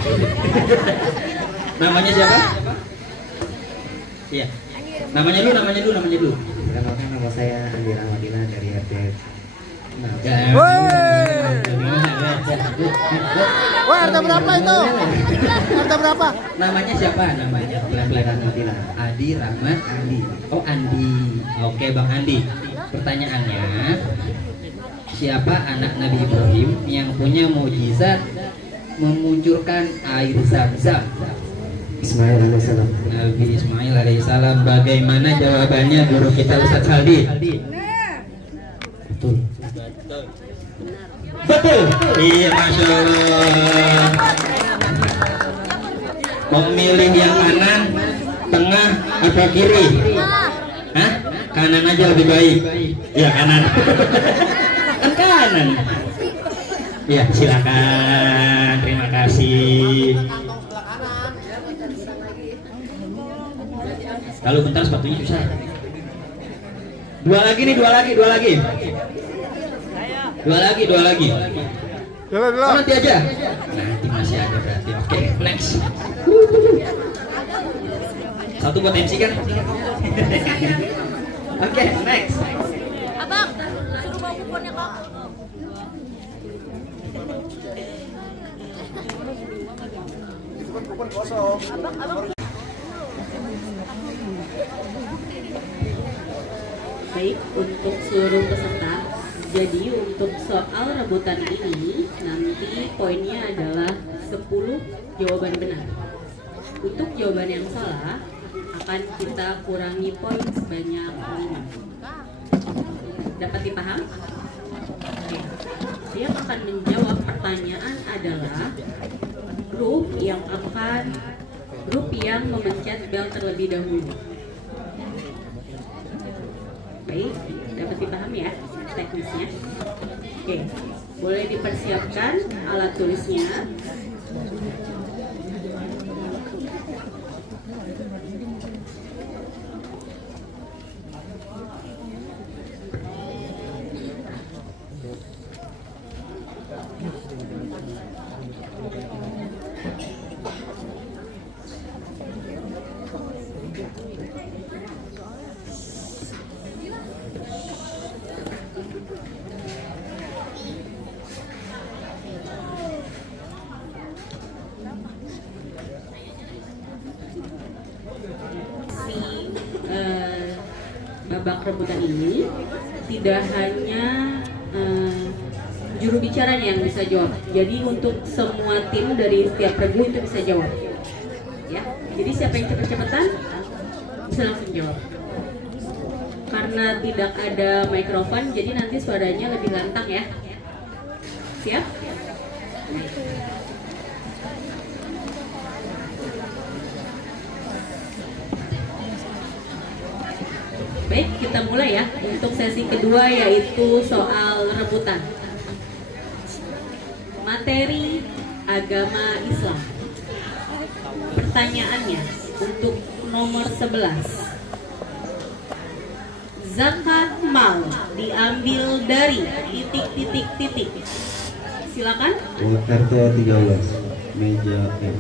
Namanya siapa? Iya. Namanya dulu. Perkenalkan, nama saya Andi Rahmadina dari RT. Wah, RT berapa itu? RT berapa? Namanya siapa? Namanya Rahmadina. Adi Rahmat Andi. Oh Andi. Oke Bang Andi. Pertanyaannya, siapa anak Nabi Ibrahim yang punya mukjizat memunculkan air zam-zam? Ismail alaihissalam. Nabi Ismail alaihissalam. Bagaimana jawabannya guru kita Ustaz Saldi? Betul. Betul. Iya, Masya Allah. Memilih yang kanan, tengah, atau kiri? Hah? Kanan aja lebih baik. Iya kanan. Kan kanan. Iya silakan. Terima kasih. Kalau bentar sepatunya susah. 2 lagi nih, 2 lagi. 2 lagi. Dulu. Oh, nanti aja. Nanti masih ada berarti. Oke, next. Satu buat MC kan? Oke, next. Abang, suruh bawa kuponnya kok. Baik, untuk seluruh peserta, jadi untuk soal rebutan ini nanti poinnya adalah 10 jawaban benar. Untuk jawaban yang salah akan kita kurangi poin sebanyak 5. Dapat dipaham? Oke. Yang akan menjawab pertanyaan adalah grup yang memencet bel terlebih dahulu. Baik, dapat dipahami ya teknisnya. Oke, boleh dipersiapkan alat tulisnya. Babak rebutan ini tidak hanya juru bicaranya yang bisa jawab. Jadi untuk semua tim dari setiap regu itu bisa jawab. Ya. Jadi siapa yang cepet-cepetan bisa langsung jawab. Karena tidak ada mikrofon, jadi nanti suaranya lebih lantang ya. Siap? Baik, kita mulai ya untuk sesi kedua, yaitu soal rebutan. Materi agama Islam. Pertanyaannya untuk nomor 11. Zakat mal diambil dari titik. Silakan. RT 13 meja E.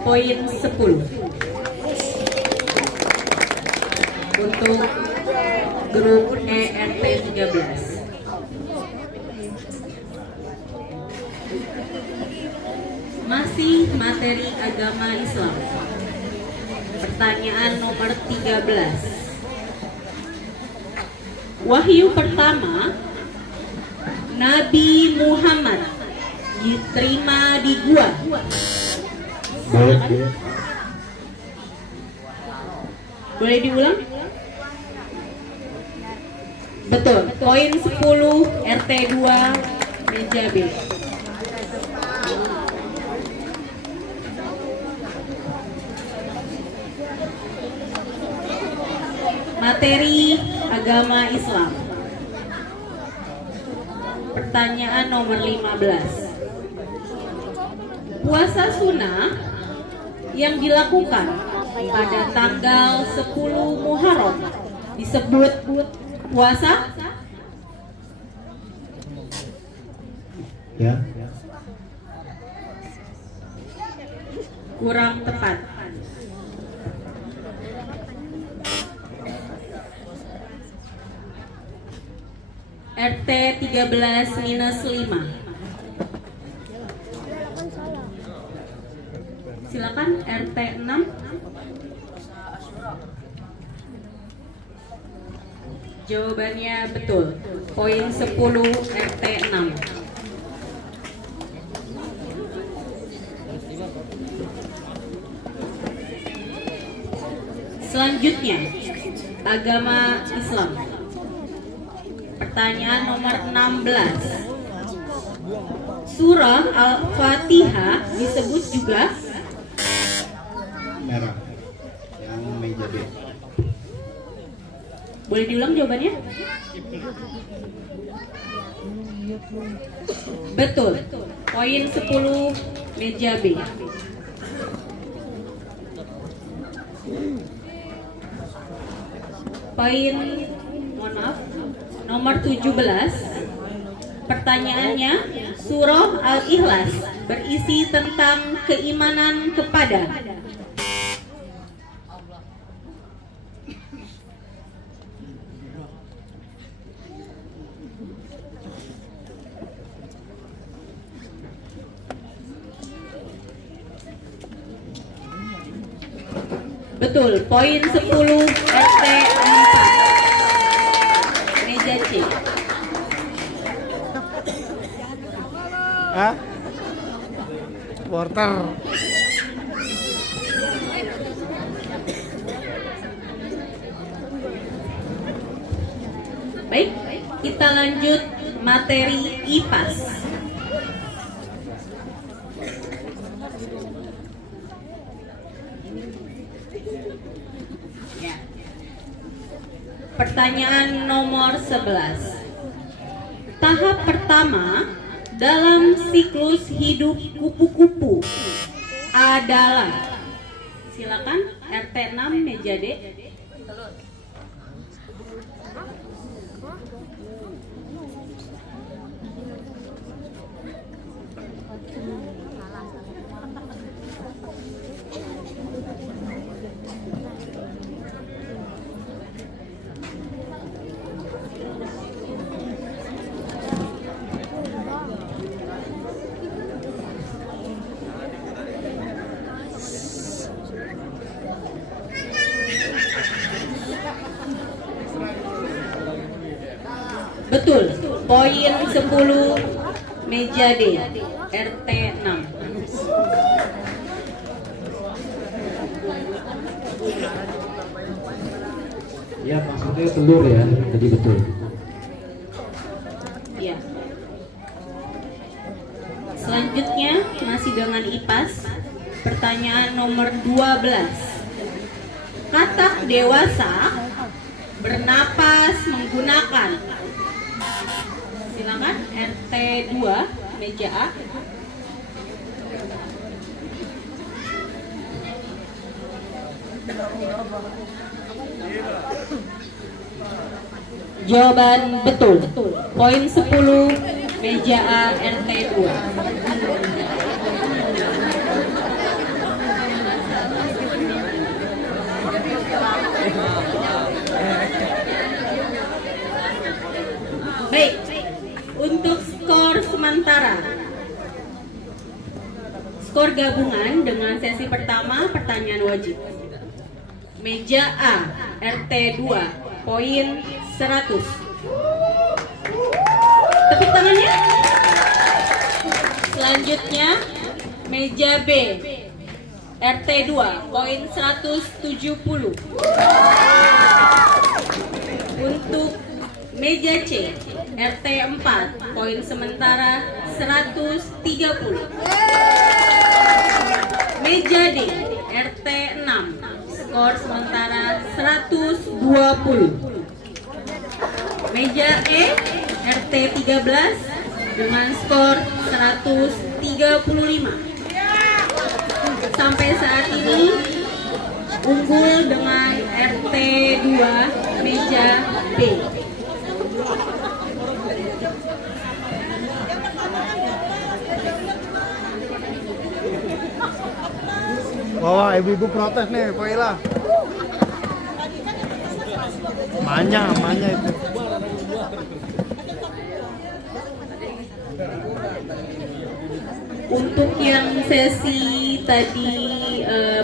Poin 10 untuk grup ERT 13. Masih materi agama Islam. Pertanyaan nomor 13. Wahyu pertama Nabi Muhammad diterima di gua. Boleh diulang? Betul. Poin 10 RT 2 meja B. Materi agama Islam. Pertanyaan nomor 15. Puasa sunnah yang dilakukan pada tanggal 10 Muharram disebut puasa? Ya. Kurang tepat. RT 13-5. Silakan RT 6. Jawabannya betul. Poin 10 RT 6. Selanjutnya, agama Islam. Pertanyaan nomor 16. Surah Al-Fatihah disebut juga Merah. Yang meja B. Boleh diulang jawabannya? Betul. Poin 10 meja B. Poin, mohon maaf, nomor 17. Pertanyaannya, surah Al-Ikhlas berisi tentang keimanan kepada. Betul, poin 10 RT 4 meja C. Hah? Porter. Baik, kita lanjut materi IPAS. Pertanyaan nomor 11. Tahap pertama dalam siklus hidup kupu-kupu adalah. Silakan RT 6 meja D. Betul, poin 10 meja D, RT 6. Ya maksudnya telur ya, jadi betul. Ya. Selanjutnya masih dengan IPAS. Pertanyaan nomor 12. Katak dewasa bernapas menggunakan. Silakan RT 2 meja A. Jawaban betul. Poin 10 meja A RT 2. Baik. Untuk skor sementara. Skor gabungan dengan sesi pertama pertanyaan wajib. Meja A RT 2 poin 100. Tepuk tangannya. Selanjutnya meja B RT 2 poin 170. Untuk meja C RT 4 poin sementara 130. Meja D RT 6 skor sementara 120. Meja E RT 13 dengan skor 135. Sampai saat ini unggul dengan RT 2 meja B. Wah, ibu-ibu protes nih, Pak Ila. Manya itu. Untuk yang sesi tadi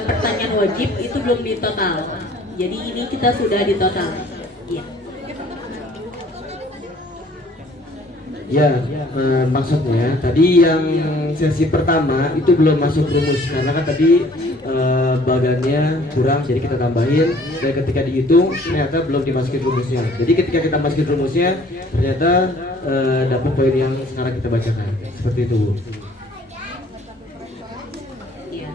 pertanyaan wajib itu belum di total. Jadi ini kita sudah di total. Iya. Ya, maksudnya tadi yang sesi pertama itu belum masuk rumus karena kan tadi bagannya kurang, jadi kita tambahin dan ketika dihitung ternyata belum dimasukin rumusnya. Jadi ketika kita masukin rumusnya ternyata dapat poin yang sekarang kita bacakan. Seperti itu, Bu. Iya.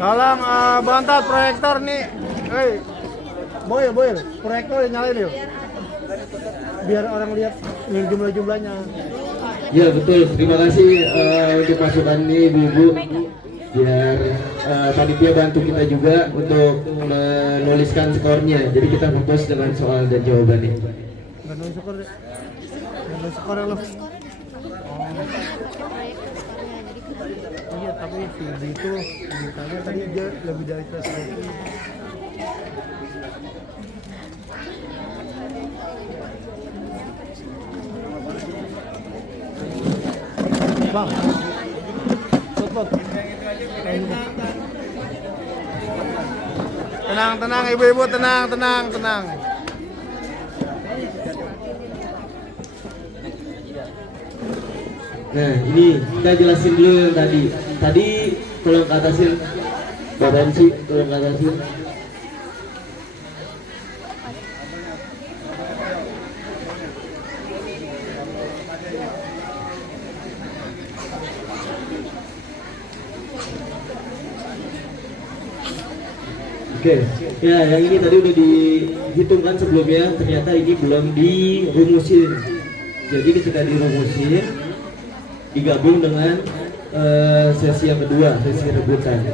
Tolong bantat proyektor nih. Hei, Boy, proyektor nyalain yuk. Biar orang lihat jumlah-jumlahnya. Ya betul, terima kasih untuk masukan ini Ibu-Ibu. Biar panitia bantu kita juga untuk menuliskan skornya. Jadi kita fokus dengan soal dan jawabannya. Nggak nulis skor deh. Nggak nulis skor ya lo. Iya, tapi Fidi itu mintanya tadi dia lebih dari 120. Bang, Sotbot. Tenang, ibu-ibu, tenang. Nah ini kita jelasin dulu yang tadi. Tadi tolong ke atasin, Bapak MC, tolong ke atasin. Oke, ya yang ini tadi udah dihitungkan sebelumnya, ternyata ini belum dirumusin. Jadi ketika dirumusin, digabung dengan sesi yang kedua, sesi rebutan.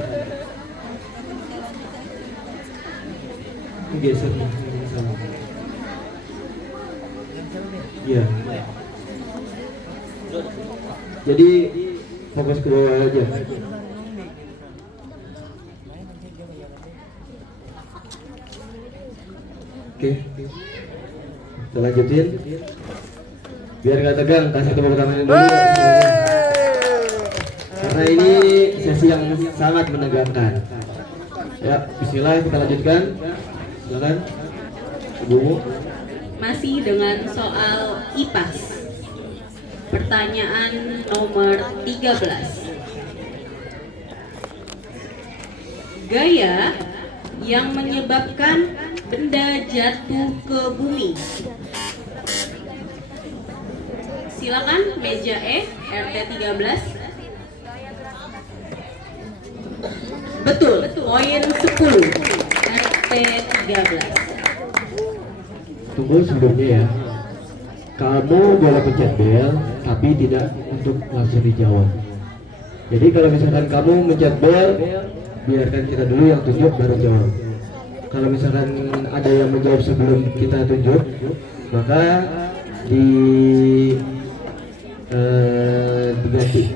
Ini geser nih, sama. Iya. Jadi fokus ke bawah aja. Oke, kita lanjutin. Biar nggak tegang, kasih tepuk tangan dulu. Karena ini sesi yang sangat menegangkan. Ya, bismillah kita lanjutkan. Silakan, Ibu. Masih dengan soal IPAS. Pertanyaan nomor 13. Gaya yang menyebabkan benda jatuh ke bumi. Silakan meja E, RT 13. Betul, poin 10, RT 13. Tunggu sebelumnya ya. Kamu boleh pencet bel, tapi tidak untuk langsung dijawab. Jadi kalau misalkan kamu mencet bel, biarkan kita dulu yang tunjuk baru jawab. Kalau misalkan ada yang menjawab sebelum kita tunjuk, maka diganti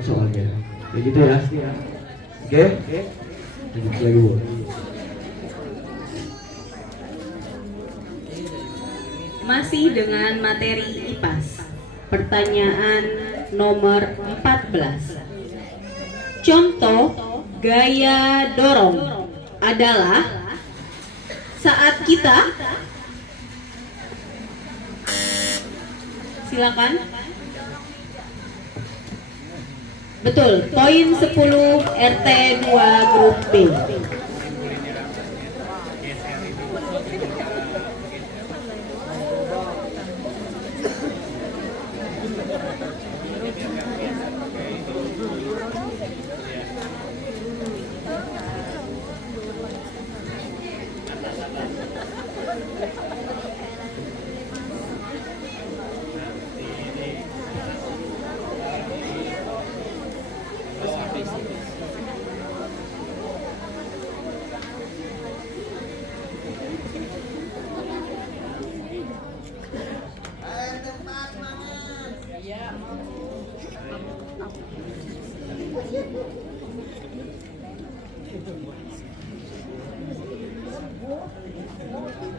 soalnya. Kayak gitu ya. Oke? Lanjut lagi, Bu. Masih dengan materi IPAS. Pertanyaan nomor 14. Contoh gaya dorong adalah saat kita, silakan. Betul, poin 10, RT 2 grup B.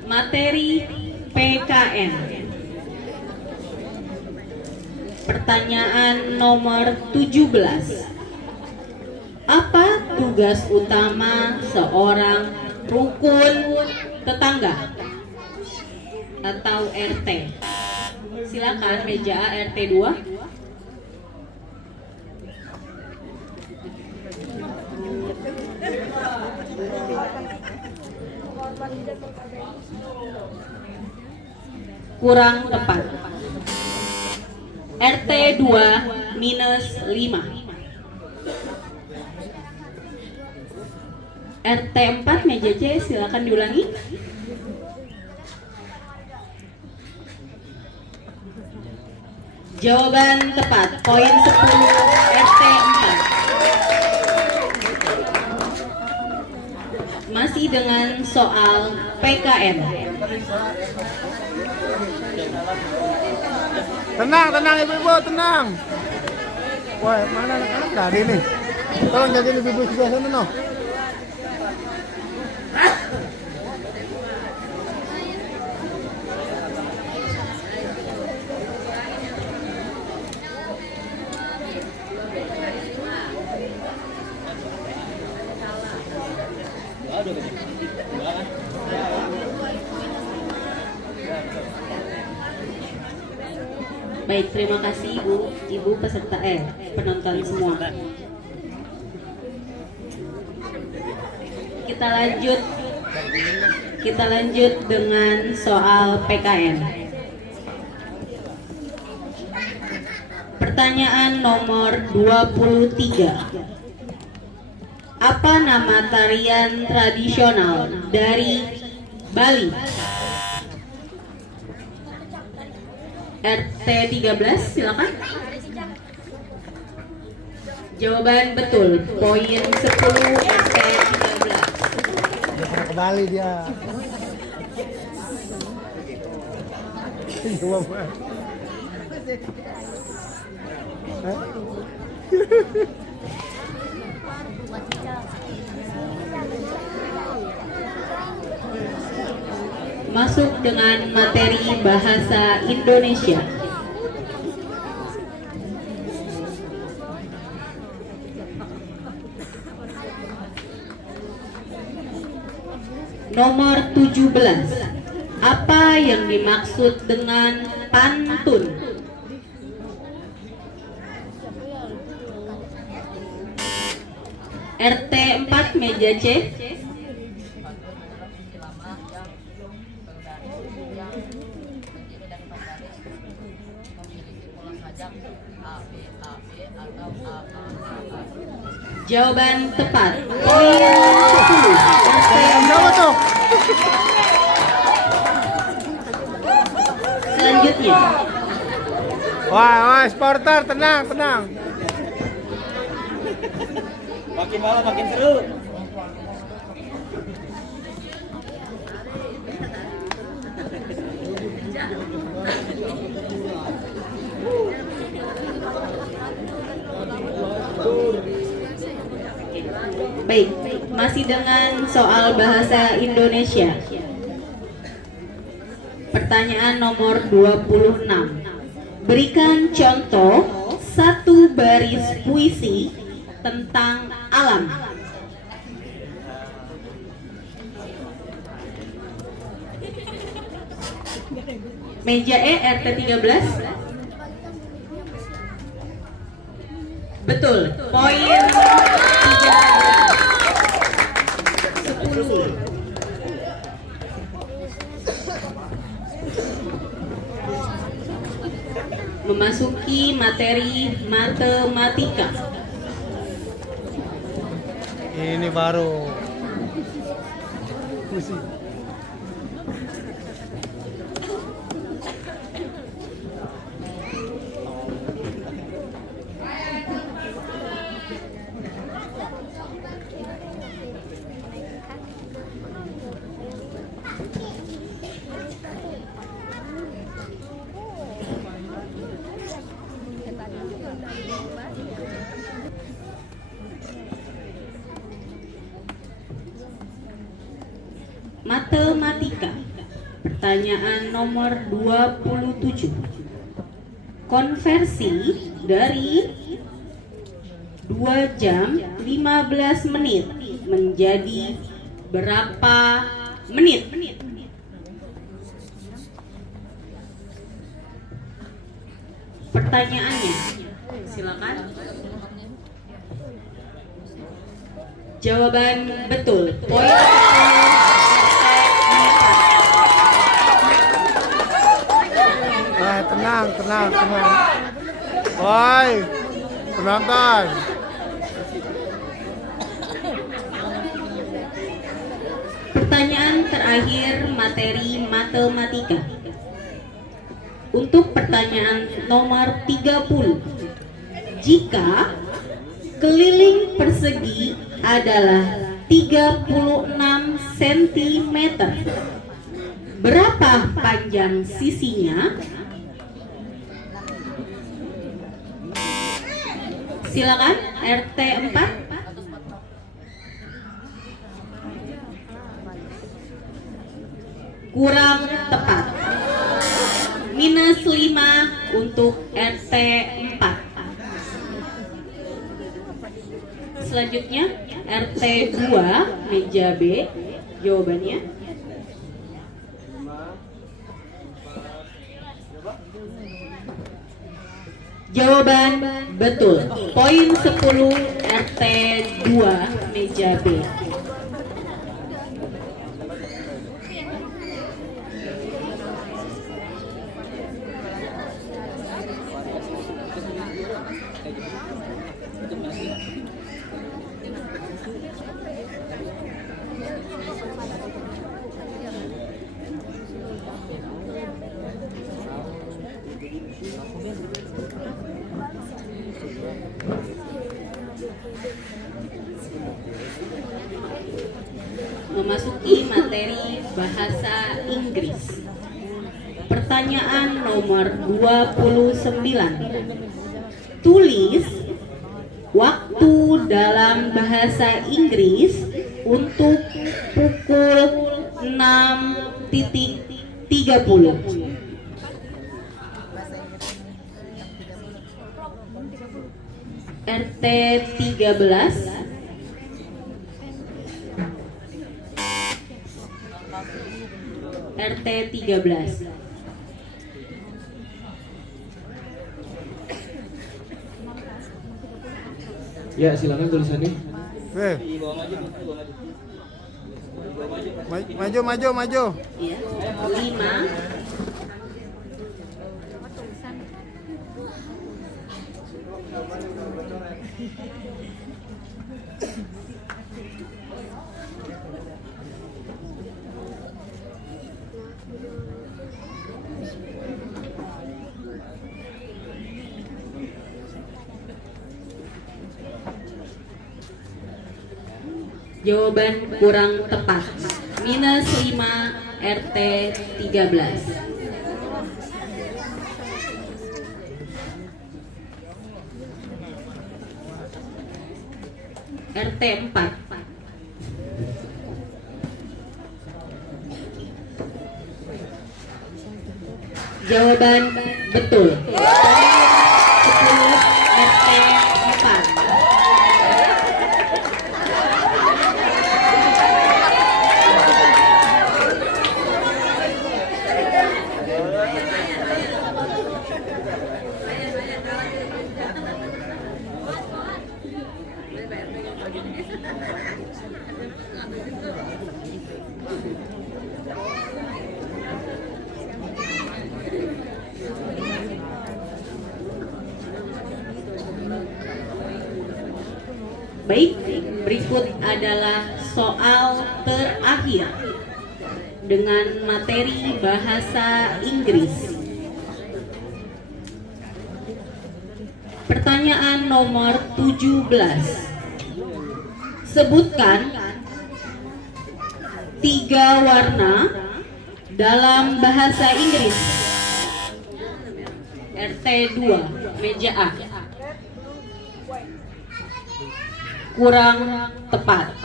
Materi PKN. Pertanyaan nomor 17. Apa tugas utama seorang rukun tetangga atau RT? Silakan meja A, RT 2. Kurang tepat. RT 2 minus 5. RT 4 meja C, silakan diulangi. Jawaban tepat, poin 10, RT 4. Masih dengan soal PKN. Tenang ibu-ibu, tenang. Wah, mana anak-anak tadi nih? Tolong jagain ibu-ibu sebelah sana, no. Baik, terima kasih Ibu peserta penonton semua. Kita lanjut dengan soal PKN. Pertanyaan nomor 23. Apa nama tarian tradisional dari Bali? RT 13, silakan. Jawaban betul, poin 10, RT 13. Dia pernah ke Bali dia. Masuk dengan materi bahasa Indonesia. Nomor 17. Apa yang dimaksud dengan pantun? RT 4 meja C. Jawaban tepat. Poin 10. RT Siapa tuh? selanjutnya. Wah, supporter, tenang, tenang. Makin malam makin seru. Baik, masih dengan soal bahasa Indonesia. Pertanyaan nomor 26. Berikan contoh satu baris puisi tentang alam. Meja E, RT 13. Betul. Poin 10. Memasuki materi matematika. Ini baru puisi. Matematika. Pertanyaan nomor 27. Konversi dari 2 jam 15 menit menjadi berapa menit? Pertanyaannya, silakan. Jawaban betul. Poin Tenang, tenang, tenang. Woi, penonton. pertanyaan terakhir materi matematika. Untuk pertanyaan nomor 30. Jika keliling persegi adalah 36 cm, berapa panjang sisinya? Silakan RT 4. Kurang tepat. -5 untuk RT 4. Selanjutnya RT 2 meja B. Jawabannya jawaban betul. Poin 10 RT 2 meja B. Memasuki materi bahasa Inggris. Pertanyaan nomor 29. Tulis waktu dalam bahasa Inggris untuk pukul 6.30. RT 13. RT 13. Ya, silakan tulisannya. Weh. Maju. Ya, 5. Jawaban kurang tepat. Minus 5 RT 13. RT 4. Jawaban betul. 10 RT 4. Baik, berikut adalah soal terakhir dengan materi bahasa Inggris. Pertanyaan nomor 17. Sebutkan 3 warna dalam bahasa Inggris. RT 2, meja A. Kurang tepat.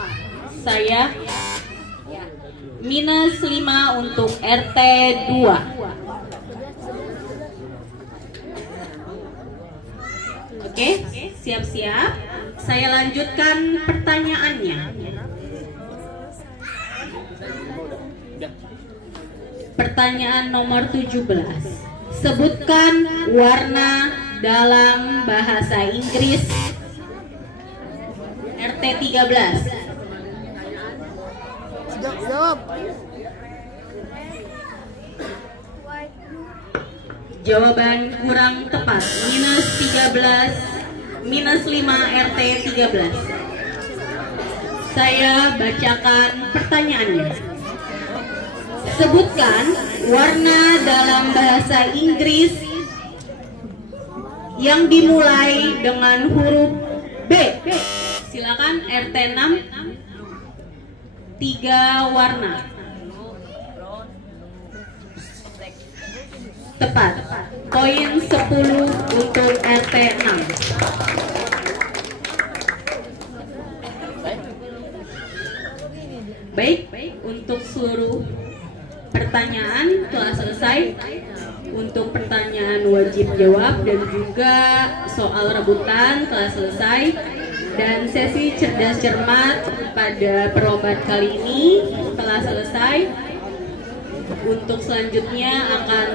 Saya minus 5 untuk RT 2. Oke, siap-siap. Saya lanjutkan pertanyaannya. Pertanyaan nomor 17. Sebutkan warna dalam bahasa Inggris. RT 13. Jawab. Jawaban kurang tepat. Minus 13. Minus 5 RT 13. Saya bacakan pertanyaannya. Sebutkan warna dalam bahasa Inggris yang dimulai dengan huruf B. Silakan RT 6. 3 warna. Tepat. Poin 10 untuk RT 6. Baik, untuk seluruh pertanyaan telah selesai. Untuk pertanyaan wajib jawab dan juga soal rebutan telah selesai. Dan sesi cerdas cermat pada perlombaan kali ini telah selesai. Untuk selanjutnya akan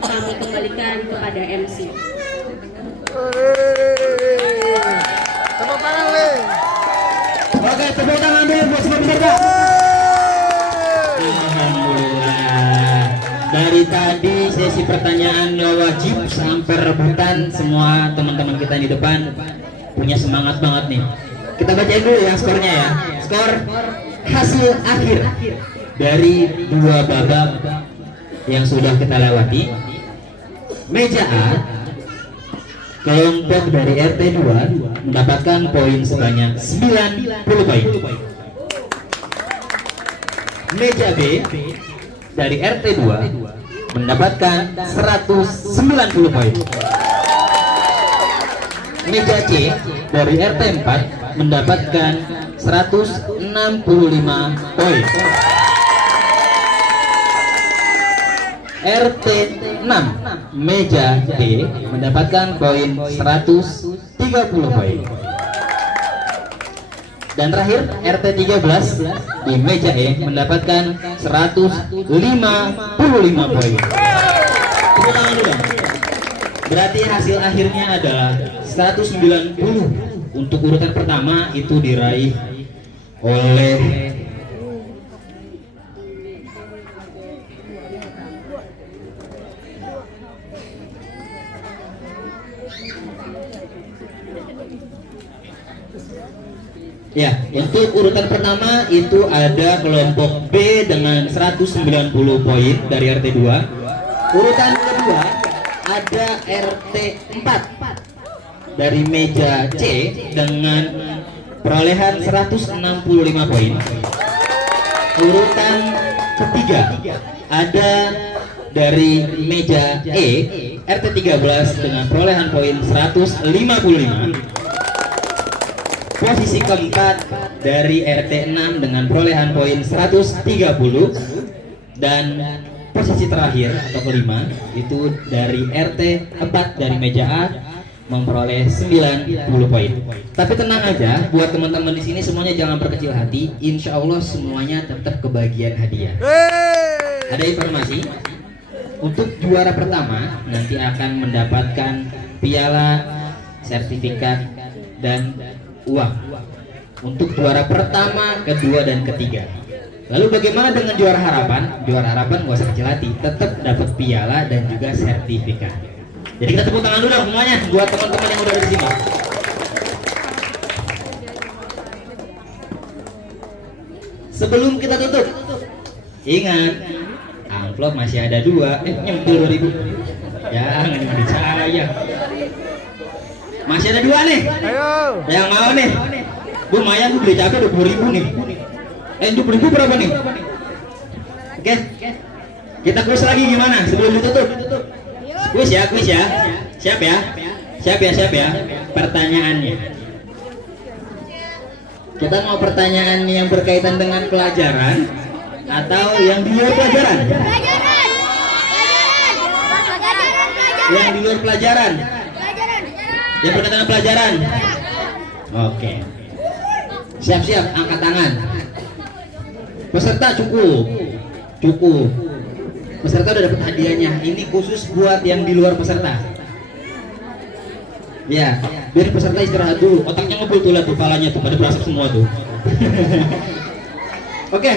kami kembalikan kepada MC. Tepuk tangan, Le. Oke, tepuk tangan dulu buat semua peserta. Alhamdulillah. Dari tadi sesi pertanyaan wajib sampai rebutan, semua teman-teman kita di depan punya semangat banget nih. Kita bacain dulu ya skornya ya. Skor hasil akhir dari 2 babak yang sudah kita lewati. Meja A, kelompok dari RT 2 mendapatkan poin sebanyak 90 poin. Meja B dari RT 2 mendapatkan 190 poin. Meja C dari RT 4 mendapatkan 165 poin. RT 6 meja D mendapatkan poin 130 poin. Dan terakhir RT 13 di meja E mendapatkan 155 poin. Tepuk tangan dulu. Berarti hasil akhirnya adalah 190. Untuk urutan pertama itu diraih oleh ya, untuk urutan pertama itu ada kelompok B dengan 190 poin dari RT 2. Urutan kedua ada RT 4 dari meja C dengan perolehan 165 poin. Urutan ketiga ada dari meja E RT 13 dengan perolehan poin 155. Posisi keempat dari RT 6 dengan perolehan poin 130, dan posisi terakhir atau kelima itu dari RT 4 dari meja A memperoleh 90 poin. Tapi tenang aja, buat teman-teman di sini semuanya jangan berkecil hati. Insya Allah semuanya tetap kebagian hadiah. Ada informasi untuk juara pertama nanti akan mendapatkan piala, sertifikat, dan uang untuk juara pertama, kedua, dan ketiga. Lalu bagaimana dengan juara harapan? Juara harapan gak usah kecil hati, tetap dapat piala dan juga sertifikat. Jadi kita tepuk tangan dulu semuanya buat teman-teman yang udah ada di sini. Sebelum kita tutup, ingat amplop masih ada 2. Nyempil 2000. Jangan nyempil saya. Masih ada 2 nih. Ayo. Yang mau nih? Lumayan tuh, beli cabai 20.000 nih. 20.000 berapa nih? Oke. Kita kuis lagi gimana sebelum ditutup? Kuis ya. Siap ya. Pertanyaannya. Kita mau pertanyaan yang berkaitan dengan pelajaran atau yang di luar pelajaran? Yang di luar pelajaran. Yang berkaitan dengan pelajaran. Oke. Siap-siap, angkat tangan. Peserta cukup. Peserta udah dapat hadiahnya. Ini khusus buat yang di luar peserta. Ya, biar peserta istirahat dulu. Otaknya ngebul tuh, lihat tuh palanya tuh pada berasap semua tuh. Oke.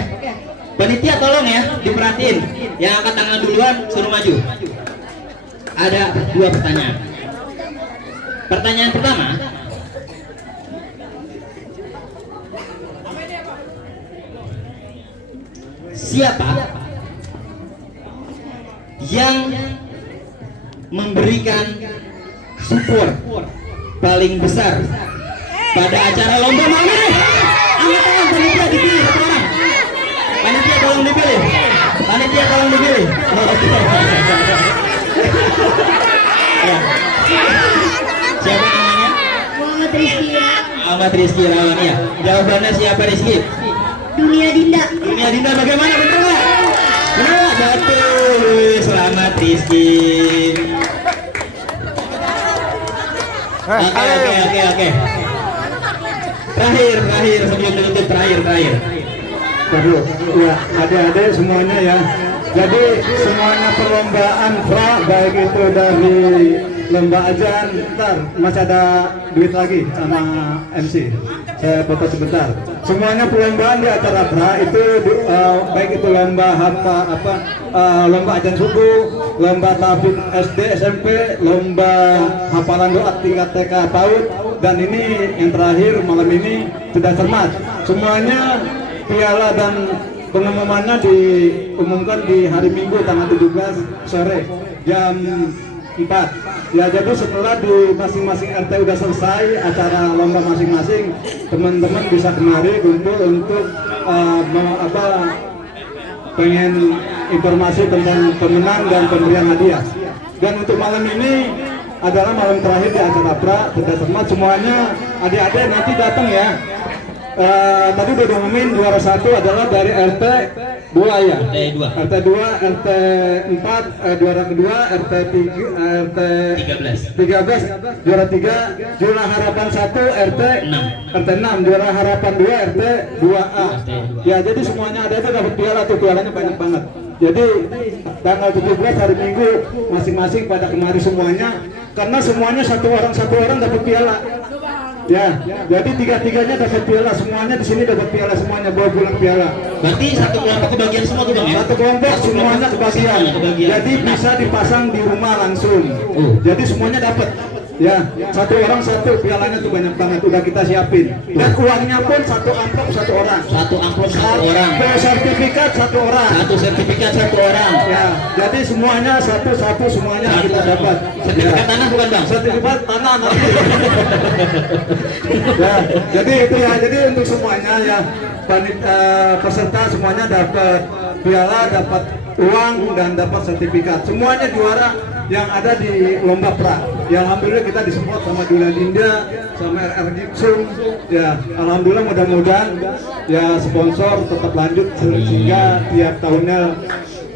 Panitia tolong ya, diperhatiin. Yang angkat tangan duluan suruh maju. Ada 2 pertanyaan. Pertanyaan pertama, siapa yang memberikan support paling besar pada acara lomba malam ini? Angkat tangan, panitia dipilih satu orang. Panitia tolong dipilih. Ya. Siapa namanya? Muhammad Rizky Irawan ya. Jawabannya siapa Rizky? Dunia Dinda. Dunia Dinda bagaimana? Betul nggak? Betul, betul. Selamat Rizky. Oke. Terakhir sebelum ditutup terakhir. Waduh, ya adik-adik semuanya ya. Jadi semuanya perlombaan pra, baik itu dari lomba ajan, ntar masih ada duit lagi sama MC. Saya foto sebentar. Semuanya perlombaan di acara pra itu baik itu lomba lomba ajan subuh, lomba tahfidz SD SMP, lomba hafalan doa tingkat TK PAUD, dan ini yang terakhir malam ini sudah cermat. Semuanya piala dan pengumumannya diumumkan di hari Minggu tanggal 17 sore jam 4. Ya, jadi setelah di masing-masing RT udah selesai acara lomba masing-masing, teman-teman bisa kemari untuk pengen informasi tentang pemenang dan pemberian hadiah. Dan untuk malam ini adalah malam terakhir di acara pra. Sudah cermat semuanya, adik-adik nanti datang ya. Tadi udah diumumin juara 1 adalah dari RT 2 ya. RT 2. RT 2, RT 4, juara kedua, RT 3, RT 13, juara 3, juara harapan 1, RT 6, juara harapan 2, RT 2A. Ya, jadi semuanya ada itu dapat piala tuh, pialanya banyak banget. Jadi tanggal 17 hari Minggu masing-masing pada kemari semuanya, karena semuanya satu orang dapat piala. Ya, jadi tiga-tiganya dapat piala, semuanya di sini dapat piala semuanya, bawa pulang piala. Berarti satu kelompok kebagian semua tuh Bang ya? Satu kelompok semuanya kebagian. Jadi bisa dipasang di rumah langsung. Jadi semuanya dapat. Ya, satu orang satu, pialanya tuh banyak banget, udah kita siapin. Dan uangnya pun satu amplop satu orang. Satu amplop satu orang. Sertifikat satu orang. Satu sertifikat satu orang. Ya, jadi semuanya satu semuanya kita dapat. Sertifikat tanah bukan Bang? Sertifikat tanah nanti. Ya, jadi itu ya. Jadi untuk semuanya ya, peserta semuanya dapat piala, dapat uang dan dapat sertifikat. Semuanya juara yang ada di lomba pra. Ya alhamdulillah kita disupport sama Dula Dinda, sama RR Gipsum. Ya alhamdulillah, mudah-mudahan ya sponsor tetap lanjut sehingga tiap tahunnya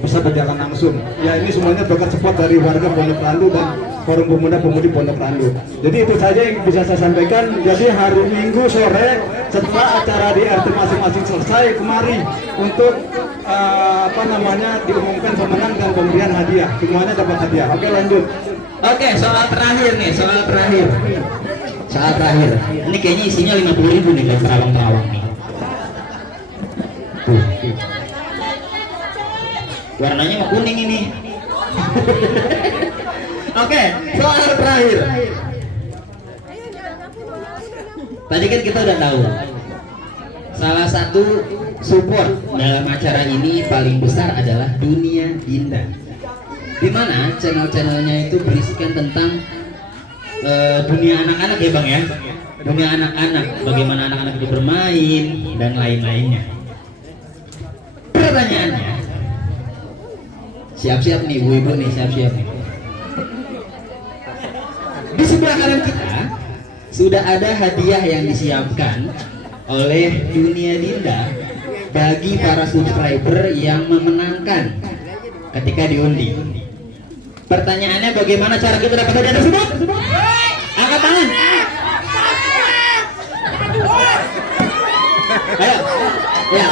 bisa berjalan langsung. Ya ini semuanya berkat support dari warga Pondok Randu dan Forum Pemuda-Pemudi Pondok Randu. Jadi itu saja yang bisa saya sampaikan. Jadi hari Minggu sore setelah acara di RT masing-masing selesai, kemari untuk diumumkan pemenang dan pemberian hadiah. Semuanya dapat hadiah. Oke, lanjut. Oke, soal terakhir nih, soal terakhir. Ini kayaknya isinya 50.000 nih dari terawang-terawang nih. Tuh. Warnanya mah kuning ini. Oke, soal terakhir. Tadi kan kita udah tahu salah satu support dalam acara ini paling besar adalah Dunia Dinda, di mana channel-channelnya itu berisikan tentang dunia anak-anak ya Bang ya, dunia anak-anak, bagaimana anak-anak itu bermain dan lain-lainnya. Pertanyaannya, siap-siap nih ibu-ibu nih, siap-siap nih. Di sebelah kanan kita sudah ada hadiah yang disiapkan oleh Dunia Dinda bagi para subscriber yang memenangkan ketika diundi. Pertanyaannya, bagaimana cara kita dapat hadiah tersebut? Angkat tangan. Ayo, ya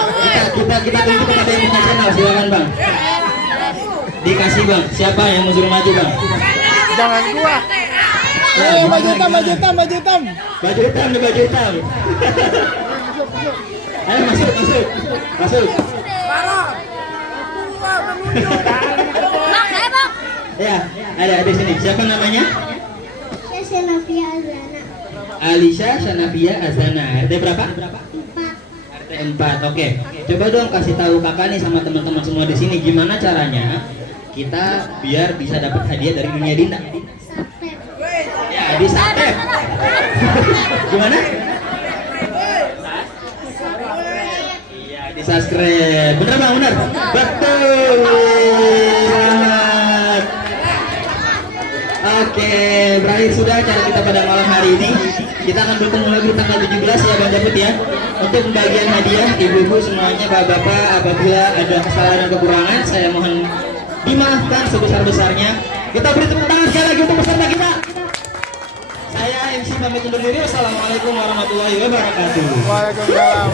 kita tunjuk kepada yang punya channel, silakan Bang. Dikasih Bang, siapa yang mau suruh maju Bang? Jangan gua. Baju hitam. Baju hitam. Ayo masuk. Bang, Bang. Ya, ada di sini. Siapa namanya? Shanafia Azana. Alisha Shanafia Azana. RT berapa? 4. RT 4. Oke. Coba dong kasih tahu kakak nih sama teman-teman semua di sini gimana caranya kita biar bisa dapat hadiah dari Dunia Dinda. Ya, di subscribe. Gimana? Iya, di subscribe. Bener Bang, bener. Betul. Selamat. Oke, berakhir sudah acara kita pada malam hari ini. Kita akan bertemu lagi tanggal 17 ya Bang Japut ya, untuk pembagian hadiah. Ibu-ibu semuanya, bapak-bapak, apabila ada kesalahan dan kekurangan, saya mohon dimaafkan sebesar-besarnya. Kita beri tepuk tangan sekali lagi untuk peserta kita. Saya MC pamit undur diri. Wassalamualaikum warahmatullahi wabarakatuh. Waalaikumsalam.